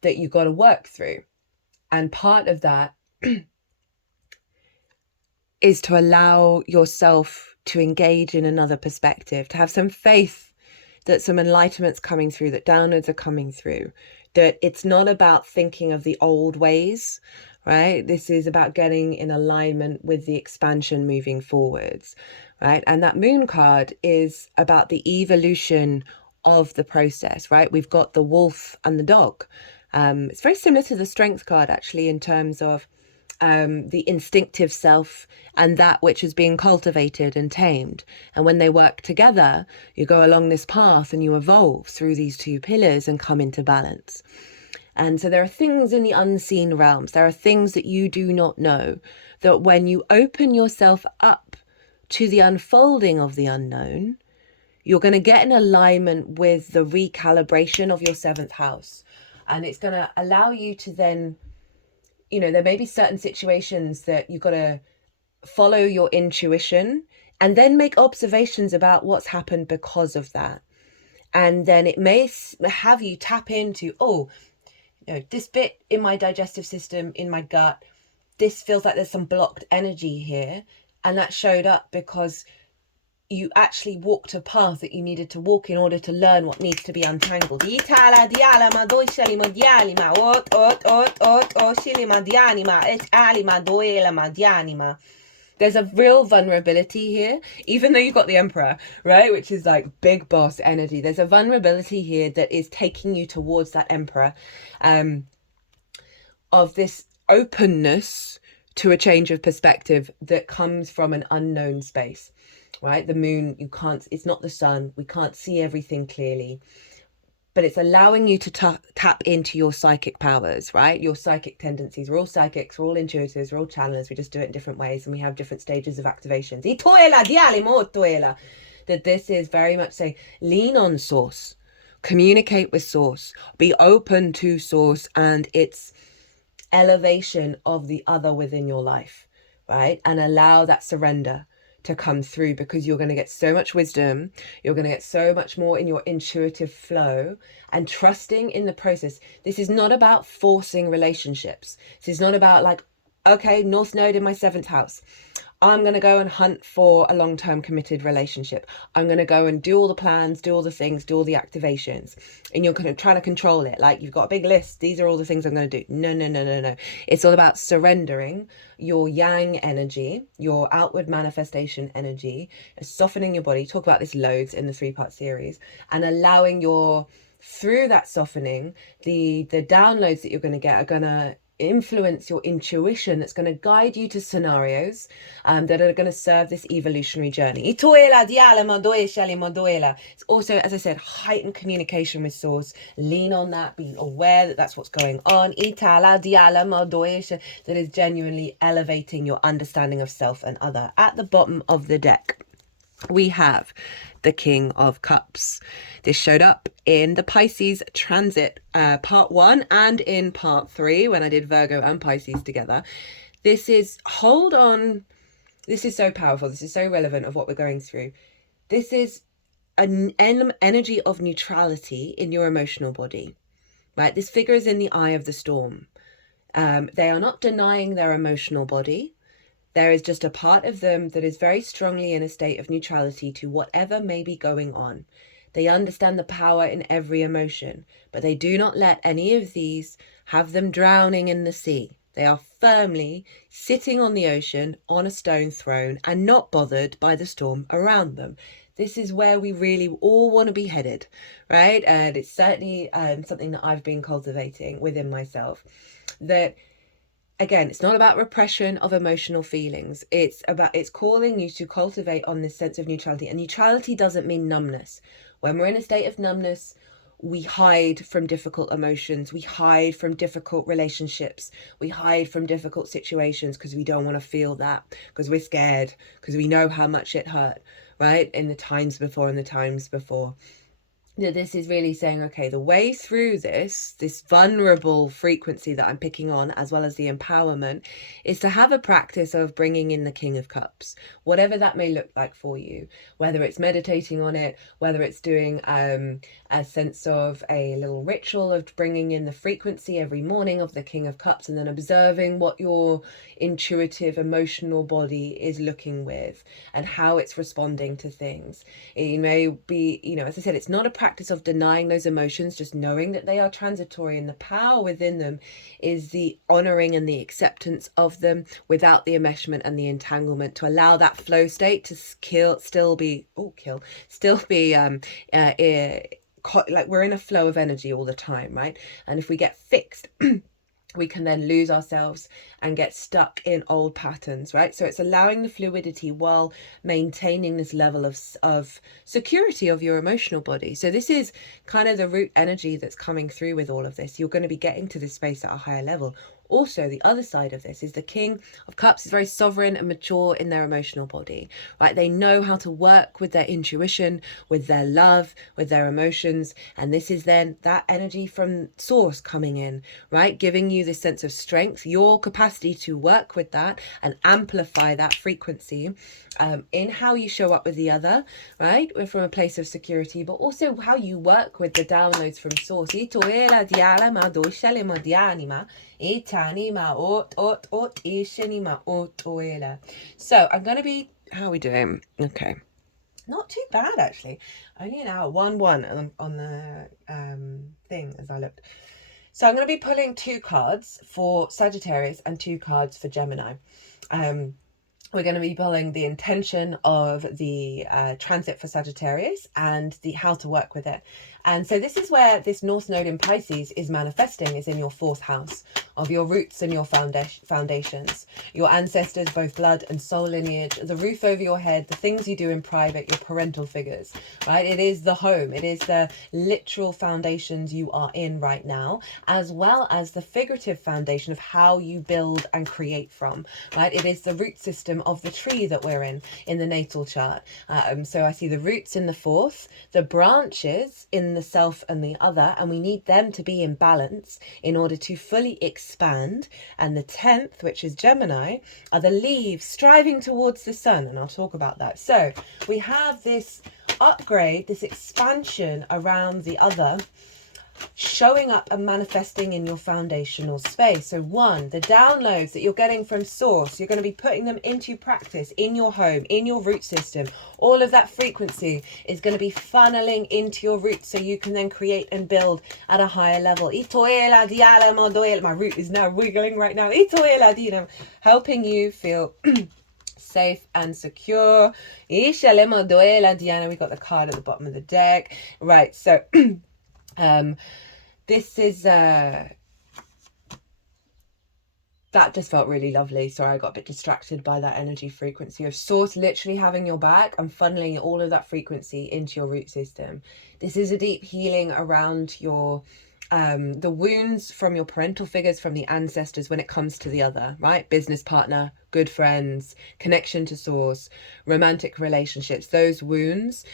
that you've got to work through. And part of that is to allow yourself to engage in another perspective, to have some faith that some enlightenment's coming through, that downloads are coming through, that it's not about thinking of the old ways, right? This is about getting in alignment with the expansion moving forwards, right? And that Moon card is about the evolution of the process, right? We've got the wolf and the dog. It's very similar to the Strength card, actually, in terms of the instinctive self and that which is being cultivated and tamed. And when they work together, you go along this path and you evolve through these two pillars and come into balance. And so there are things in the unseen realms. There are things that you do not know, that when you open yourself up to the unfolding of the unknown, you're going to get in alignment with the recalibration of your 7th house. And it's going to allow you to then, you know, there may be certain situations that you've got to follow your intuition and then make observations about what's happened because of that. And then it may have you tap into, oh, you know, this bit in my digestive system, in my gut, this feels like there's some blocked energy here. And that showed up because you actually walked a path that you needed to walk in order to learn what needs to be untangled. There's a real vulnerability here, even though you've got the Emperor, right? Which is like big boss energy. There's a vulnerability here that is taking you towards that Emperor, of this openness to a change of perspective that comes from an unknown space, right? The moon, it's not the sun. We can't see everything clearly, but it's allowing you to tap into your psychic powers, right? Your psychic tendencies. We're all psychics, we're all intuitives, we're all channelers. We just do it in different ways and we have different stages of activations. That this is very much saying, lean on source, communicate with source, be open to source and its elevation of the other within your life, right? And allow that surrender to come through, because you're going to get so much wisdom, you're going to get so much more in your intuitive flow and trusting in the process. This is not about forcing relationships. This is not about like, okay, North Node in my 7th house, I'm going to go and hunt for a long-term committed relationship. I'm going to go and do all the plans, do all the things, do all the activations. And you're kind of trying to control it. Like, you've got a big list. These are all the things I'm going to do. No, no, no, no, no. It's all about surrendering your yang energy, your outward manifestation energy, softening your body. Talk about this loads in the 3-part series, and allowing through that softening, the downloads that you're going to get are going to influence your intuition, that's going to guide you to scenarios that are going to serve this evolutionary journey. It's also, as I said, heightened communication with source. Lean on that, be aware that that's what's going on. That is genuinely elevating your understanding of self and other. At the bottom of the deck, we have the King of Cups. This showed up in the Pisces transit part 1 and in part 3 when I did Virgo and Pisces together. This is, hold on, this is so powerful. This is so relevant of what we're going through. This is an energy of neutrality in your emotional body, right? This figure is in the eye of the storm. They are not denying their emotional body. There is just a part of them that is very strongly in a state of neutrality to whatever may be going on. They understand the power in every emotion, but they do not let any of these have them drowning in the sea. They are firmly sitting on the ocean on a stone throne and not bothered by the storm around them. This is where we really all want to be headed, right? And it's certainly something that I've been cultivating within myself. That, again, it's not about repression of emotional feelings. It's calling you to cultivate on this sense of neutrality. And neutrality doesn't mean numbness. When we're in a state of numbness, we hide from difficult emotions. We hide from difficult relationships. We hide from difficult situations because we don't want to feel that, because we're scared, because we know how much it hurt, right? In the times before and the times before. This is really saying, okay, the way through this vulnerable frequency that I'm picking on, as well as the empowerment, is to have a practice of bringing in the King of Cups, whatever that may look like for you, whether it's meditating on it, whether it's doing a sense of a little ritual of bringing in the frequency every morning of the King of Cups, and then observing what your intuitive emotional body is looking with and how it's responding to things. It may be, as I said, it's not a practice of denying those emotions, just knowing that they are transitory, and the power within them is the honoring and the acceptance of them without the enmeshment and the entanglement, to allow that flow state to still be like we're in a flow of energy all the time, right? And if we get fixed, we can then lose ourselves and get stuck in old patterns, right? So it's allowing the fluidity while maintaining this level of security of your emotional body. So this is kind of the root energy that's coming through with all of this. You're going to be getting to this space at a higher level. Also, the other side of this is the King of Cups is very sovereign and mature in their emotional body, right? They know how to work with their intuition, with their love, with their emotions. And this is then that energy from source coming in, right? Giving you this sense of strength, your capacity to work with that and amplify that frequency in how you show up with the other, right? From a place of security, but also how you work with the downloads from source. So I'm going to be, how are we doing? Okay, not too bad actually. Only an hour, 1-1 on the thing as I looked. So I'm going to be pulling 2 cards for Sagittarius and 2 cards for Gemini. We're going to be pulling the intention of the transit for Sagittarius and the how to work with it. And so this is where this North Node in Pisces is manifesting, is in your 4th house of your roots and your foundations, your ancestors, both blood and soul lineage, the roof over your head, the things you do in private, your parental figures, right? It is the home. It is the literal foundations you are in right now, as well as the figurative foundation of how you build and create from, right? It is the root system of the tree that we're in the natal chart. So I see the roots in the 4th, the branches in the self and the other, and we need them to be in balance in order to fully expand. And the 10th, which is Gemini, are the leaves striving towards the sun, and I'll talk about that. So we have this upgrade, this expansion around the other, showing up and manifesting in your foundational space. So one, the downloads that you're getting from source, you're going to be putting them into practice in your home, in your root system. All of that frequency is going to be funneling into your roots so you can then create and build at a higher level. My root is now wiggling right now. Helping you feel safe and secure. We got the card at the bottom of the deck. Right, so this is that just felt really lovely. Sorry, I got a bit distracted by that energy frequency of source literally having your back and funneling all of that frequency into your root system. This is a deep healing around your the wounds from your parental figures, from the ancestors when it comes to the other, right? Business partner, good friends, connection to source, romantic relationships, those wounds,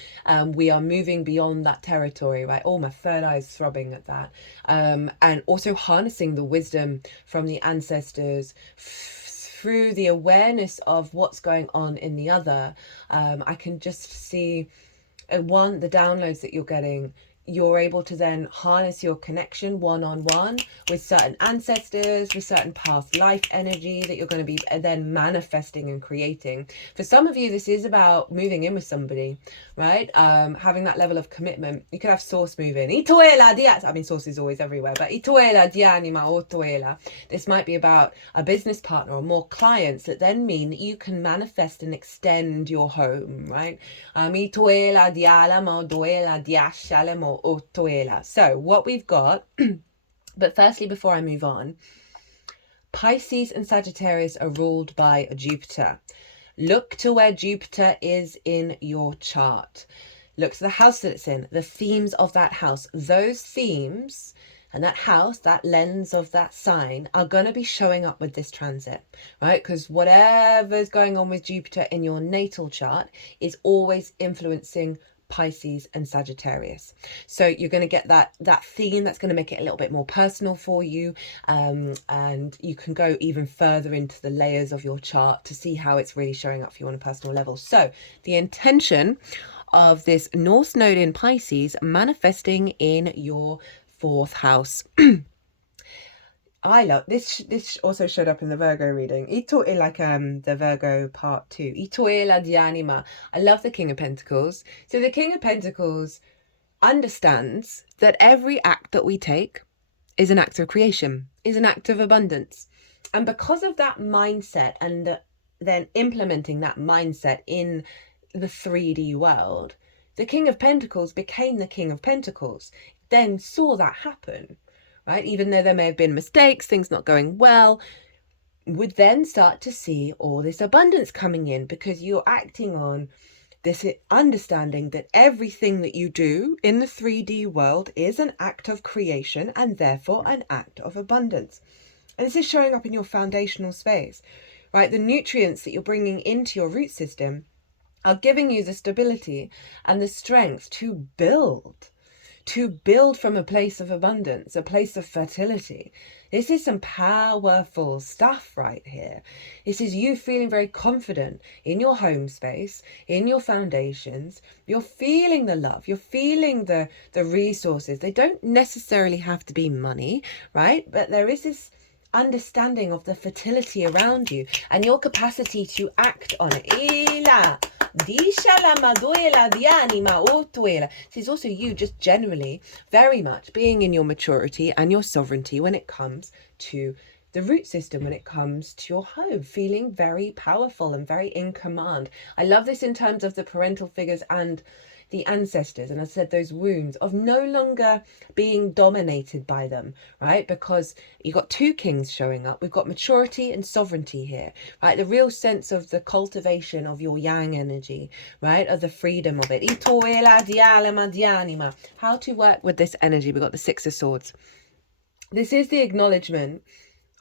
we are moving beyond that territory, right? Oh, my third eye is throbbing at that. And also harnessing the wisdom from the ancestors through the awareness of what's going on in the other. I can just see the downloads that you're getting. You're able to then harness your connection one-on-one with certain ancestors, with certain past life energy that you're going to be then manifesting and creating. For some of you, this is about moving in with somebody, right? Having that level of commitment. You could have source moving. I mean, source is always everywhere, but this might be about a business partner or more clients that then mean that you can manifest and extend your home, right? So what we've got, but firstly, before I move on, Pisces and Sagittarius are ruled by Jupiter. Look to where Jupiter is in your chart. Look to the house that it's in, the themes of that house. Those themes and that house, that lens of that sign are going to be showing up with this transit, right? Because whatever's going on with Jupiter in your natal chart is always influencing Pisces and Sagittarius. So you're going to get that theme that's going to make it a little bit more personal for you, and you can go even further into the layers of your chart to see how it's really showing up for you on a personal level. So the intention of this North Node in Pisces manifesting in your fourth house. I love this. This also showed up in the Virgo reading. The Virgo part 2. I love the King of Pentacles. So the King of Pentacles understands that every act that we take is an act of creation, is an act of abundance. And because of that mindset and then implementing that mindset in the 3D world, the King of Pentacles became the King of Pentacles, then saw that happen. Right, even though there may have been mistakes, things not going well, would then start to see all this abundance coming in because you're acting on this understanding that everything that you do in the 3D world is an act of creation and therefore an act of abundance. And this is showing up in your foundational space, right? The nutrients that you're bringing into your root system are giving you the stability and the strength to build from a place of abundance, a place of fertility. This is some powerful stuff right here. This is you feeling very confident in your home space, in your foundations. You're feeling the love. You're feeling the resources. They don't necessarily have to be money, right? But there is this understanding of the fertility around you and your capacity to act on it. This is also you just generally very much being in your maturity and your sovereignty when it comes to the root system, when it comes to your home, feeling very powerful and very in command. I love this in terms of the parental figures and the ancestors, and I said those wounds of no longer being dominated by them, right? Because you've got two kings showing up. We've got maturity and sovereignty here, right? The real sense of the cultivation of your yang energy, right? Of the freedom of it. How to work with this energy. We've got the Six of Swords. This is the acknowledgement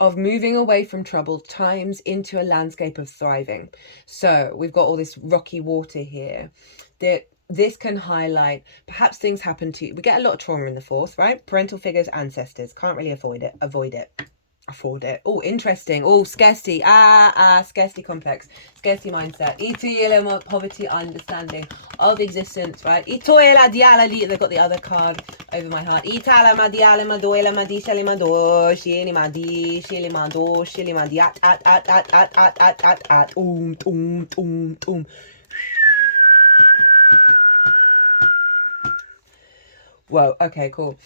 of moving away from troubled times into a landscape of thriving. So we've got all this rocky water here that this can highlight perhaps things happen to you. We get a lot of trauma in the fourth, right? Parental figures, ancestors, can't really avoid it. afford it. Oh, interesting. Oh, scarcity. Scarcity complex. Scarcity mindset. Poverty understanding of existence, right? They've got the other card over my heart. Whoa, okay, cool.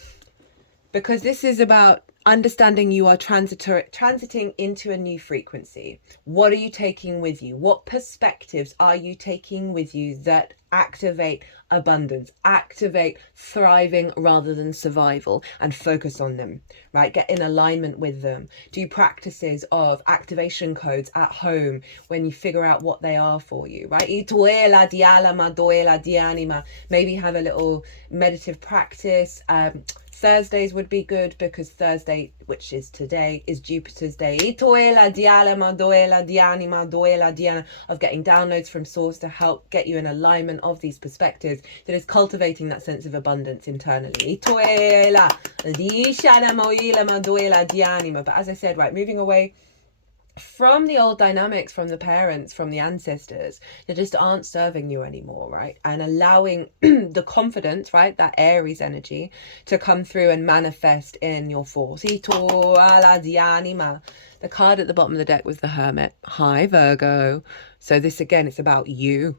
Because this is about understanding you are transiting into a new frequency. What are you taking with you? What perspectives are you taking with you that activate abundance, activate thriving rather than survival, and focus on them, right? Get in alignment with them. Do practices of activation codes at home when you figure out what they are for you, right? Maybe have a little meditative practice. Thursdays would be good because Thursday, which is today, is Jupiter's day. Of getting downloads from source to help get you in alignment of these perspectives that is cultivating that sense of abundance internally. But as I said, right, moving away from the old dynamics, from the parents, from the ancestors that just aren't serving you anymore, right? And allowing the confidence, right, that Aries energy to come through and manifest in your force. The card at the bottom of the deck was the Hermit. Hi, Virgo. So this, again, it's about you.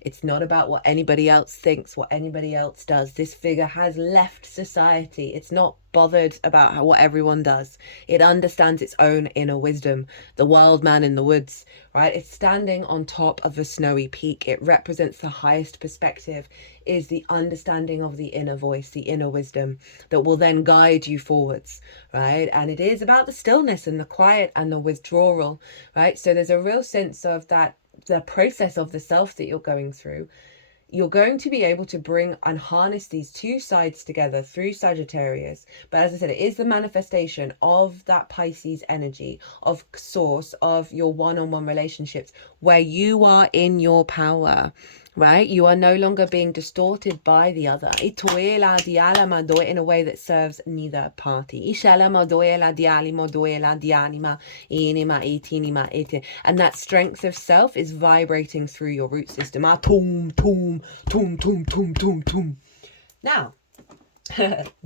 It's not about what anybody else thinks, what anybody else does. This figure has left society. It's not bothered about what everyone does. It understands its own inner wisdom. The wild man in the woods, right? It's standing on top of a snowy peak. It represents the highest perspective, is the understanding of the inner voice, the inner wisdom that will then guide you forwards, right? And it is about the stillness and the quiet and the withdrawal, right? So there's a real sense of that, the process of the self that you're going through. You're going to be able to bring and harness these two sides together through Sagittarius. But as I said, it is the manifestation of that Pisces energy, of source, of your one-on-one relationships, where you are in your power, right? You are no longer being distorted by the other in a way that serves neither party. And that strength of self is vibrating through your root system. Now,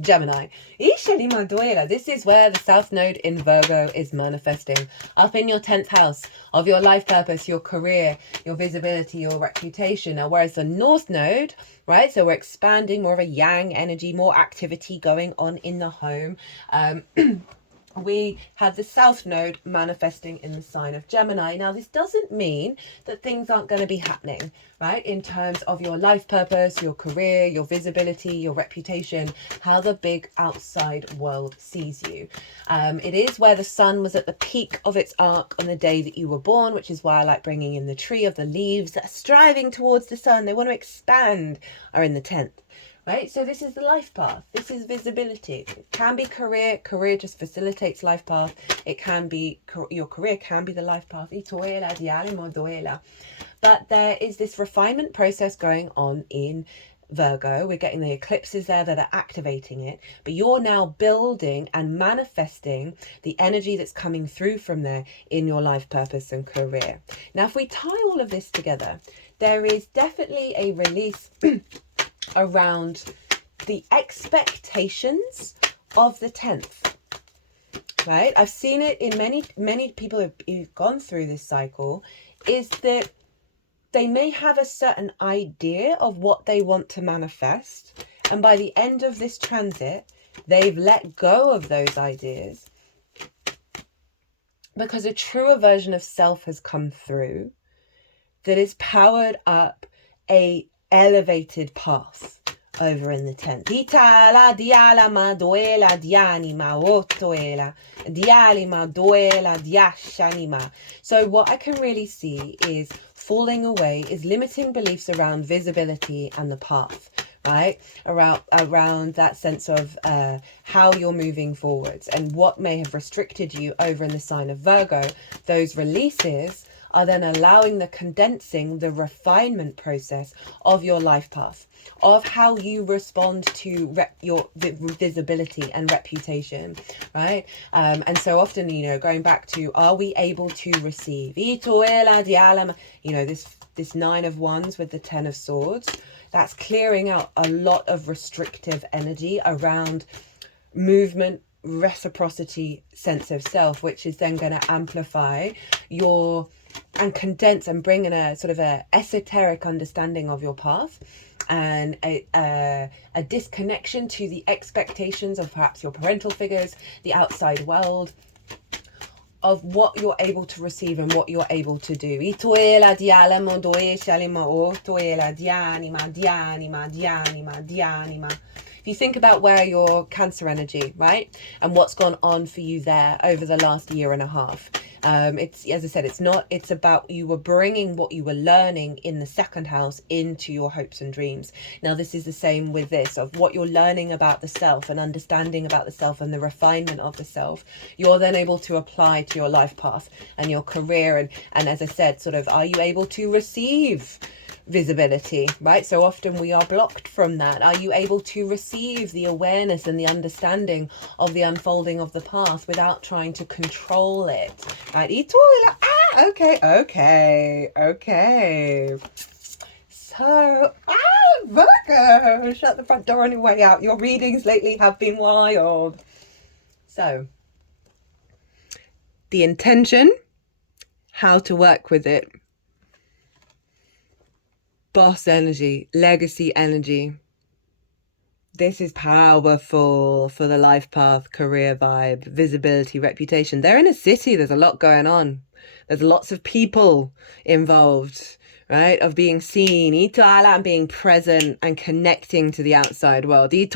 Gemini. This is where the South Node in Virgo is manifesting. Up in your 10th house of your life purpose, your career, your visibility, your reputation. Now, whereas the North Node, right? So we're expanding, more of a yang energy, more activity going on in the home. We have the South Node manifesting in the sign of Gemini. Now, this doesn't mean that things aren't going to be happening, right? In terms of your life purpose, your career, your visibility, your reputation, how the big outside world sees you. It is where the sun was at the peak of its arc on the day that you were born, which is why I like bringing in the tree of the leaves that are striving towards the sun. They want to expand, are in the 10th. Right, so this is the life path. This is visibility. It can be career. Career just facilitates life path. It can be, your career can be the life path. But there is this refinement process going on in Virgo. We're getting the eclipses there that are activating it. But you're now building and manifesting the energy that's coming through from there in your life purpose and career. Now, if we tie all of this together, there is definitely a release around the expectations of the 10th, right? I've seen it in many people who've gone through this cycle, is that they may have a certain idea of what they want to manifest, and by the end of this transit they've let go of those ideas because a truer version of self has come through that has powered up a elevated path over in the 10th. So what I can really see is falling away, is limiting beliefs around visibility and the path, right? Around that sense of how you're moving forwards and what may have restricted you over in the sign of Virgo. Those releases are then allowing the condensing, the refinement process of your life path, of how you respond to your visibility and reputation, right? And so often, you know, going back to, are we able to receive? You know, this 9 of Wands with the 10 of Swords, that's clearing out a lot of restrictive energy around movement, reciprocity, sense of self, which is then going to amplify your and condense and bring in a sort of a esoteric understanding of your path, and a disconnection to the expectations of perhaps your parental figures, the outside world, of what you're able to receive and what you're able to do. If you think about where your Cancer energy, right, and what's gone on for you there over the last year and a half, it's, as I said, it's about you were bringing what you were learning in the second house into your hopes and dreams. Now this is the same with this, of what you're learning about the self and understanding about the self and the refinement of the self, you're then able to apply to your life path and your career, and as I said, sort of, are you able to receive visibility, right? So often we are blocked from that. Are you able to receive the awareness and the understanding of the unfolding of the path without trying to control it, right? Okay. So, Virgo, shut the front door on your way out. Your readings lately have been wild. So, the intention, how to work with it. Boss energy, legacy energy. This is powerful for the life path, career vibe, visibility, reputation. They're in a city. There's a lot going on. There's lots of people involved, right? Of being seen, and being present and connecting to the outside world. This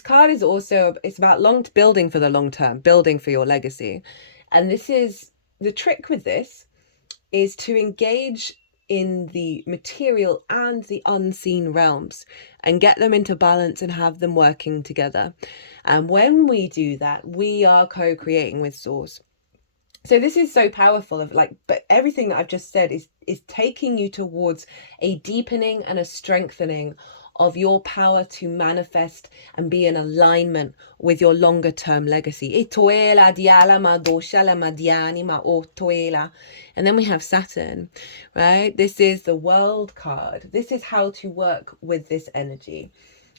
card is also, it's about building for the long term, building for your legacy. And this is, the trick with this is to engage in the material and the unseen realms and get them into balance and have them working together. And when we do that, we are co-creating with Source. So this is so powerful, of like, but everything that I've just said is taking you towards a deepening and a strengthening of your power to manifest and be in alignment with your longer term legacy. And then we have Saturn, right? This is the World card. This is how to work with this energy,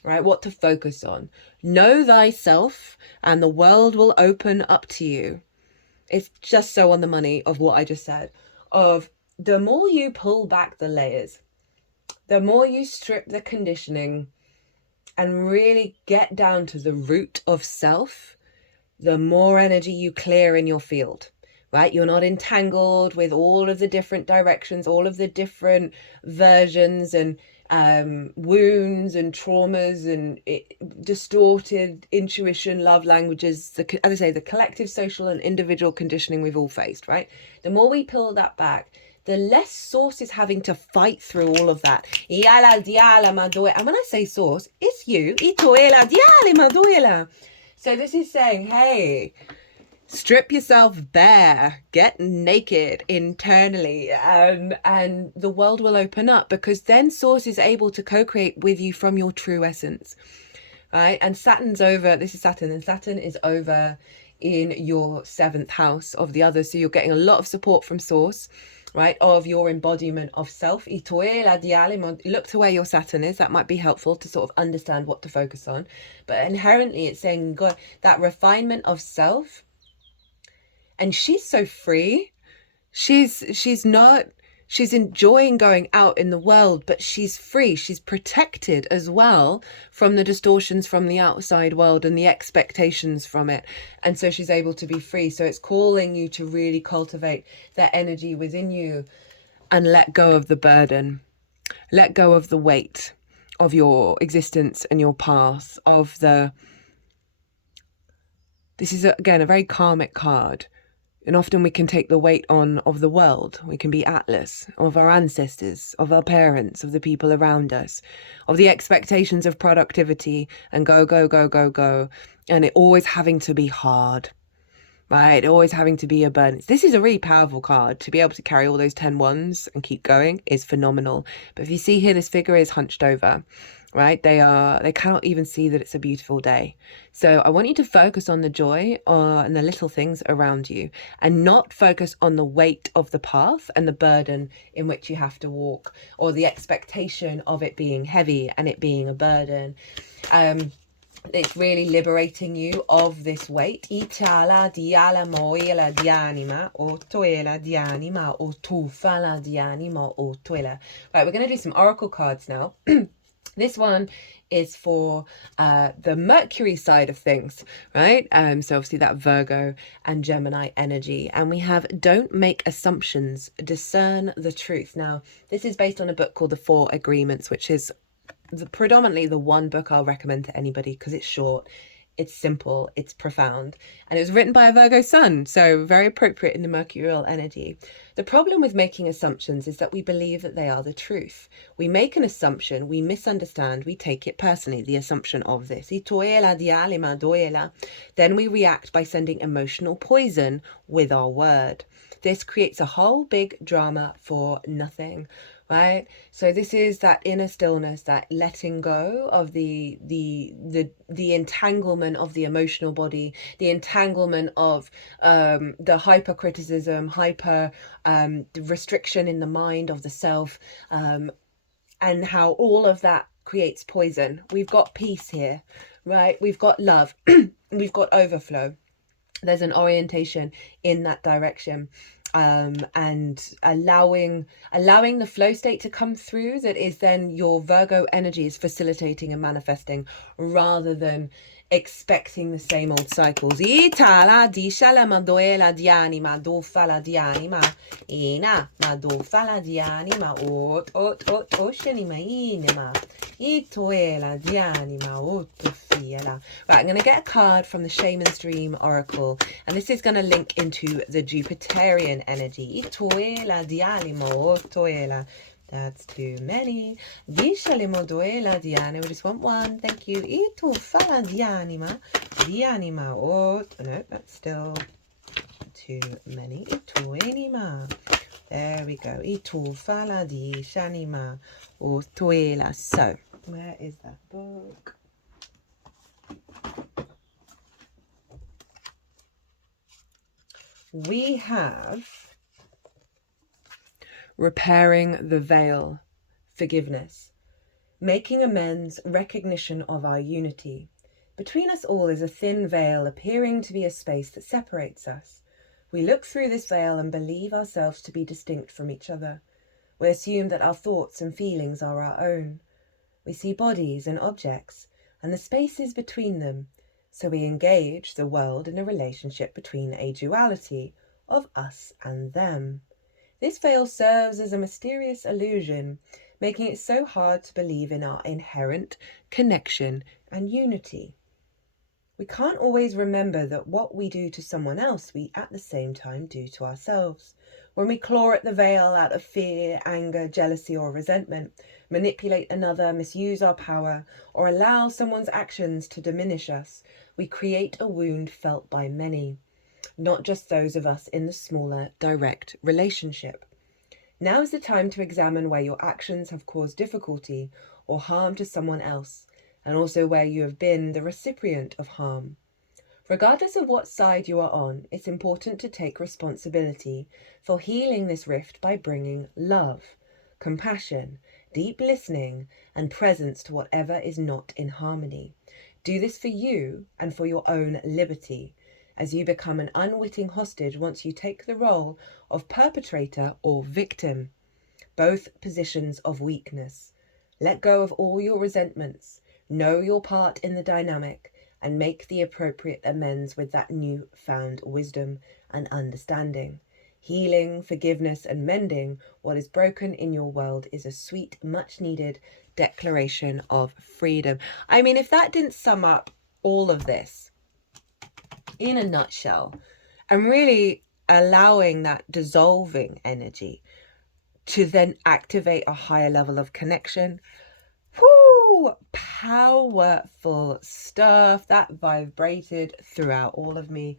right? What to focus on. Know thyself and the world will open up to you. It's just so on the money of what I just said, of the more you pull back the layers, the more you strip the conditioning and really get down to the root of self, the more energy you clear in your field, right? You're not entangled with all of the different directions, all of the different versions and wounds and traumas and distorted intuition, love languages, as I say, the collective, social and individual conditioning we've all faced, right? The more we peel that back, the less Source is having to fight through all of that. And when I say Source, it's you. So this is saying, hey, strip yourself bare, get naked internally, and the world will open up, because then Source is able to co-create with you from your true essence, right? And Saturn's over, this is Saturn, and Saturn is over in your 7th house of the other. So you're getting a lot of support from Source, right, of your embodiment of self. Look to where your Saturn is. That might be helpful to sort of understand what to focus on. But inherently it's saying, God, that refinement of self. And she's so free. She's enjoying going out in the world, but she's free. She's protected as well from the distortions from the outside world and the expectations from it. And so she's able to be free. So it's calling you to really cultivate that energy within you and let go of the burden, let go of the weight of your existence and your path, this is again a very karmic card. And often we can take the weight on of the world. We can be Atlas, of our ancestors, of our parents, of the people around us, of the expectations of productivity and go. And it always having to be hard. right? Always having to be a burden. This is a really powerful card. To be able to carry all those 10 wands and keep going is phenomenal. But if you see here, this figure is hunched over, right? They cannot even see that it's a beautiful day. So I want you to focus on the joy and the little things around you, and not focus on the weight of the path and the burden in which you have to walk, or the expectation of it being heavy and it being a burden. It's really liberating you of this weight. Itala diala moela dianima o toela dianima o tufala dianima o toela. Right, we're going to do some oracle cards now. This one is for the Mercury side of things, right? So obviously that Virgo and Gemini energy. And we have don't make assumptions, discern the truth. Now, this is based on a book called The Four Agreements, which is predominantly the one book I'll recommend to anybody because it's short, it's simple, it's profound, and it was written by a Virgo sun, so very appropriate in the mercurial energy. The problem with making assumptions is that we believe that they are the truth. We make an assumption, we misunderstand, we take it personally, the assumption of this. Then we react by sending emotional poison with our word. This creates a whole big drama for nothing. Right, so this is that inner stillness, that letting go of the entanglement of the emotional body, the entanglement of the hypercriticism, hyper restriction in the mind of the self, and how all of that creates poison. We've got peace here, right? We've got love, we've got overflow. There's an orientation in that direction. And allowing the flow state to come through, that is then your Virgo energy is facilitating and manifesting, rather than expecting the same old cycles. Itala dishala madoela dianima do fala dianima ina mado fala dianima ot oshenima inima itoela dianima otofiela. Right, I'm going to get a card from the Shaman's Dream Oracle, and this is going to link into the Jupiterian energy. Itoela dianima otoela. That's too many. Dishalimo duela diana. We just want one. Thank you. Itu fala dianima. Dianima. Oh, no, that's still too many. Itu anima. There we go. Itu fala di shanima. O tuela. So, where is that book? We have repairing the veil, forgiveness, making amends, recognition of our unity. Between us all is a thin veil, appearing to be a space that separates us. We look through this veil and believe ourselves to be distinct from each other. We assume that our thoughts and feelings are our own. We see bodies and objects and the spaces between them, so we engage the world in a relationship between a duality of us and them. This veil serves as a mysterious illusion, making it so hard to believe in our inherent connection and unity. We can't always remember that what we do to someone else, we at the same time do to ourselves. When we claw at the veil out of fear, anger, jealousy, or resentment, manipulate another, misuse our power, or allow someone's actions to diminish us, we create a wound felt by many, not just those of us in the smaller, direct relationship. Now is the time to examine where your actions have caused difficulty or harm to someone else, and also where you have been the recipient of harm. Regardless of what side you are on, it's important to take responsibility for healing this rift by bringing love, compassion, deep listening, and presence to whatever is not in harmony. Do this for you and for your own liberty, as you become an unwitting hostage once you take the role of perpetrator or victim, both positions of weakness. Let go of all your resentments, know your part in the dynamic, and make the appropriate amends with that new-found wisdom and understanding. Healing, forgiveness, and mending what is broken in your world is a sweet, much-needed declaration of freedom. I mean, if that didn't sum up all of this in a nutshell, and really allowing that dissolving energy to then activate a higher level of connection. Whoo! Powerful stuff that vibrated throughout all of me.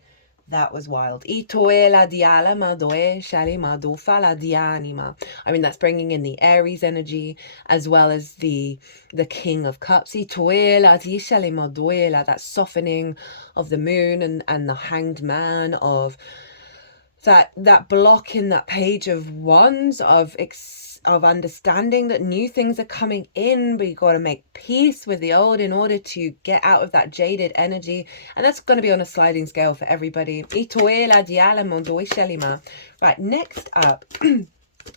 That was wild. Itoe la diala madoe shali madofa la dianima. I mean, that's bringing in the Aries energy as well as the King of Cups. Itoe la di shali madoe la, that softening of the moon and the Hanged Man, of that block in that Page of Wands of understanding that new things are coming in, but you got to make peace with the old in order to get out of that jaded energy. And that's going to be on a sliding scale for everybody. Right, next up,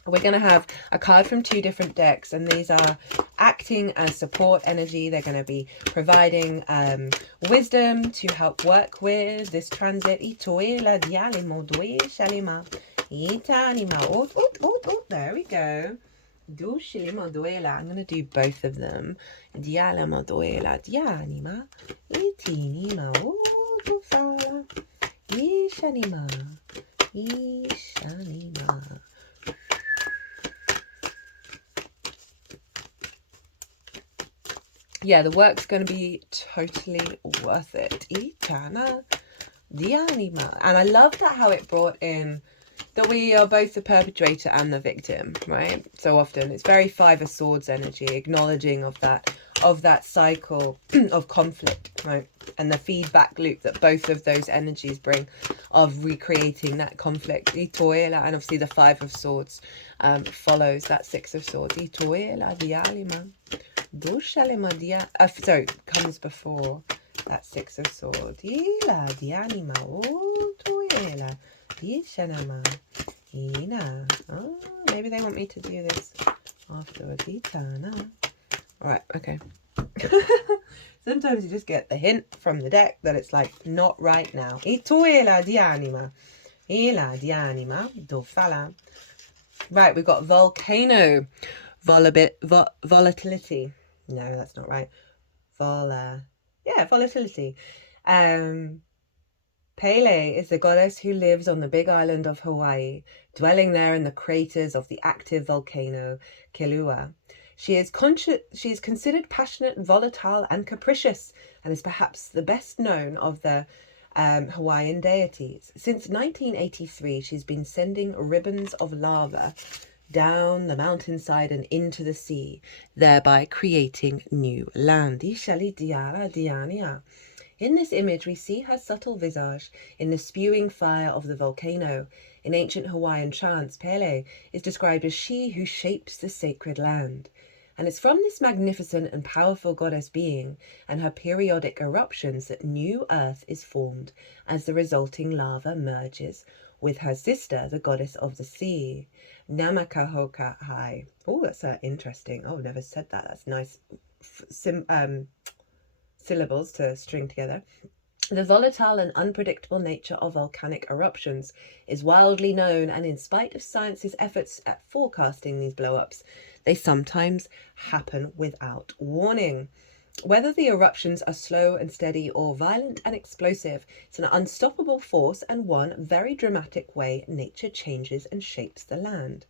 we're going to have a card from two different decks, and these are acting as support energy. They're going to be providing wisdom to help work with this transit. There we go. I'm going to do both of them. Yeah, the work's going to be totally worth it. And I love that how it brought in that we are both the perpetrator and the victim, right? So often it's very Five of Swords energy, acknowledging of that cycle of conflict, right? And the feedback loop that both of those energies bring of recreating that conflict. And obviously the Five of Swords follows that Six of Swords. Sorry, comes before that Six of Swords. Oh, maybe they want me to do this afterwards. Right, okay. Sometimes you just get the hint from the deck that it's like, not right now. Right, we've got volcano. Volatility. No, that's not right. Volatility. Pele is the goddess who lives on the big island of Hawaii, dwelling there in the craters of the active volcano Kilauea. She is considered passionate, volatile, and capricious, and is perhaps the best known of the Hawaiian deities. Since 1983, she's been sending ribbons of lava down the mountainside and into the sea, thereby creating new land. In this image, we see her subtle visage in the spewing fire of the volcano. In ancient Hawaiian chants, Pele is described as she who shapes the sacred land. And it's from this magnificent and powerful goddess being and her periodic eruptions that new earth is formed as the resulting lava merges with her sister, the goddess of the sea, Namakahokahai. Oh, that's interesting. Oh, I've never said that. That's nice syllables to string together. The volatile and unpredictable nature of volcanic eruptions is widely known, and in spite of science's efforts at forecasting these blow-ups, they sometimes happen without warning. Whether the eruptions are slow and steady or violent and explosive, it's an unstoppable force and one very dramatic way nature changes and shapes the land.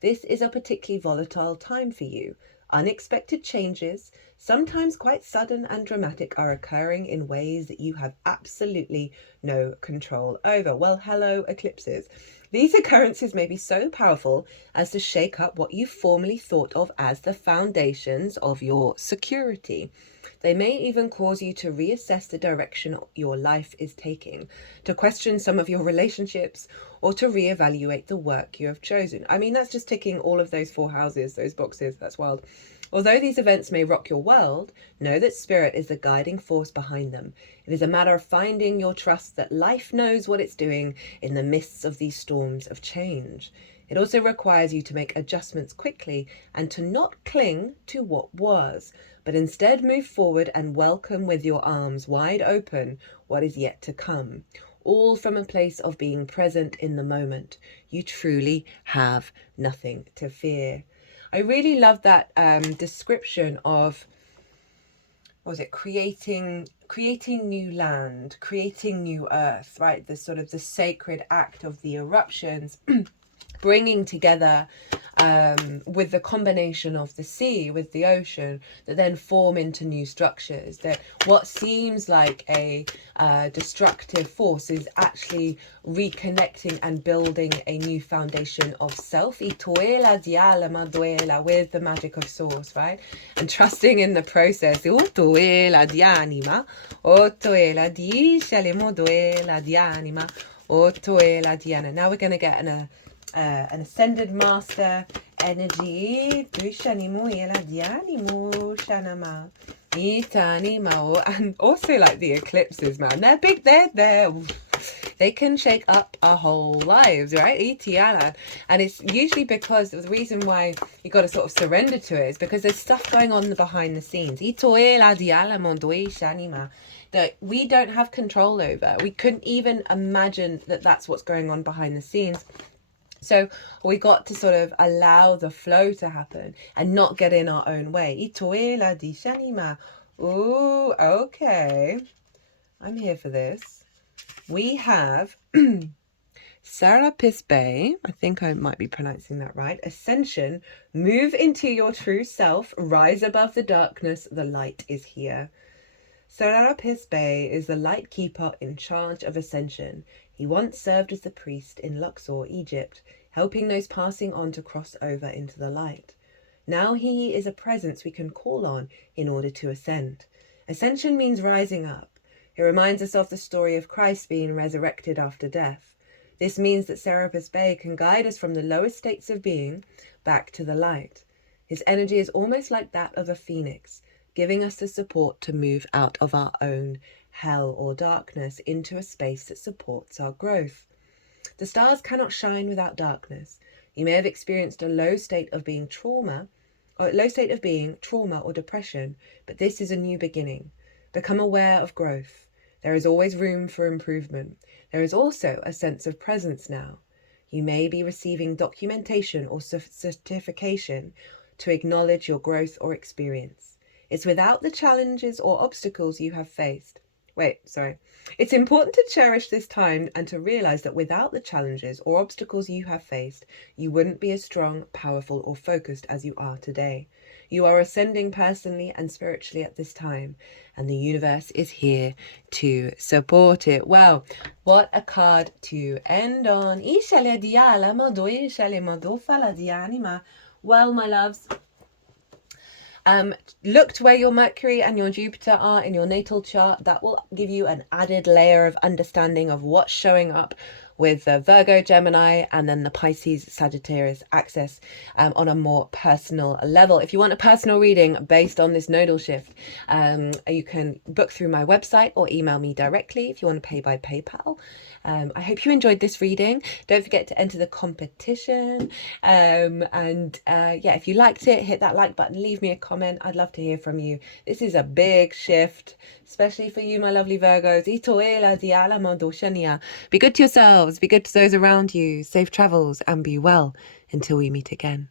This is a particularly volatile time for you. Unexpected changes, sometimes quite sudden and dramatic, are occurring in ways that you have absolutely no control over. Well, hello, eclipses. These occurrences may be so powerful as to shake up what you formerly thought of as the foundations of your security. They may even cause you to reassess the direction your life is taking, to question some of your relationships, or to reevaluate the work you have chosen. I mean, that's just ticking all of those 4 houses, those boxes. That's wild. Although these events may rock your world, know that spirit is the guiding force behind them. It is a matter of finding your trust that life knows what it's doing in the midst of these storms of change. It also requires you to make adjustments quickly and to not cling to what was, but instead move forward and welcome with your arms wide open what is yet to come. All from a place of being present in the moment. You truly have nothing to fear. I really love that description of, what was it, creating new land, creating new earth, right? The sort of the sacred act of the eruptions. bringing together with the combination of the sea with the ocean, that then form into new structures. That what seems like a destructive force is actually reconnecting and building a new foundation of self, with the magic of source, right? And trusting in the process. Now we're going to get an ascended master energy, and also like the eclipses, man. They're big. They can shake up our whole lives, right? And it's usually because the reason why you got to sort of surrender to it is because there's stuff going on behind the scenes that we don't have control over. We couldn't even imagine that that's what's going on behind the scenes. So we got to sort of allow the flow to happen and not get in our own way. Ooh, okay. I'm here for this. We have Serapis Bay. I think I might be pronouncing that right. Ascension. Move into your true self. Rise above the darkness. The light is here. Serapis Bey is the light keeper in charge of ascension. He once served as the priest in Luxor, Egypt, helping those passing on to cross over into the light. Now he is a presence we can call on in order to ascend. Ascension means rising up. It reminds us of the story of Christ being resurrected after death. This means that Serapis Bey can guide us from the lowest states of being back to the light. His energy is almost like that of a phoenix, giving us the support to move out of our own hell or darkness into a space that supports our growth. The stars cannot shine without darkness. You may have experienced a low state of being trauma or depression, but this is a new beginning. Become aware of growth. There is always room for improvement. There is also a sense of presence now. You may be receiving documentation or certification to acknowledge your growth or experience. It's without the challenges or obstacles you have faced. It's important to cherish this time and to realize that without the challenges or obstacles you have faced, you wouldn't be as strong, powerful, or focused as you are today. You are ascending personally and spiritually at this time, and the universe is here to support it. Well, what a card to end on. Well, my loves, look to where your Mercury and your Jupiter are in your natal chart. That will give you an added layer of understanding of what's showing up with the Virgo, Gemini, and then the Pisces, Sagittarius axis on a more personal level. If you want a personal reading based on this nodal shift, you can book through my website or email me directly if you want to pay by PayPal. I hope you enjoyed this reading. Don't forget to enter the competition. If you liked it, hit that like button, leave me a comment. I'd love to hear from you. This is a big shift, especially for you, my lovely Virgos. Be good to yourselves, be good to those around you. Safe travels and be well until we meet again.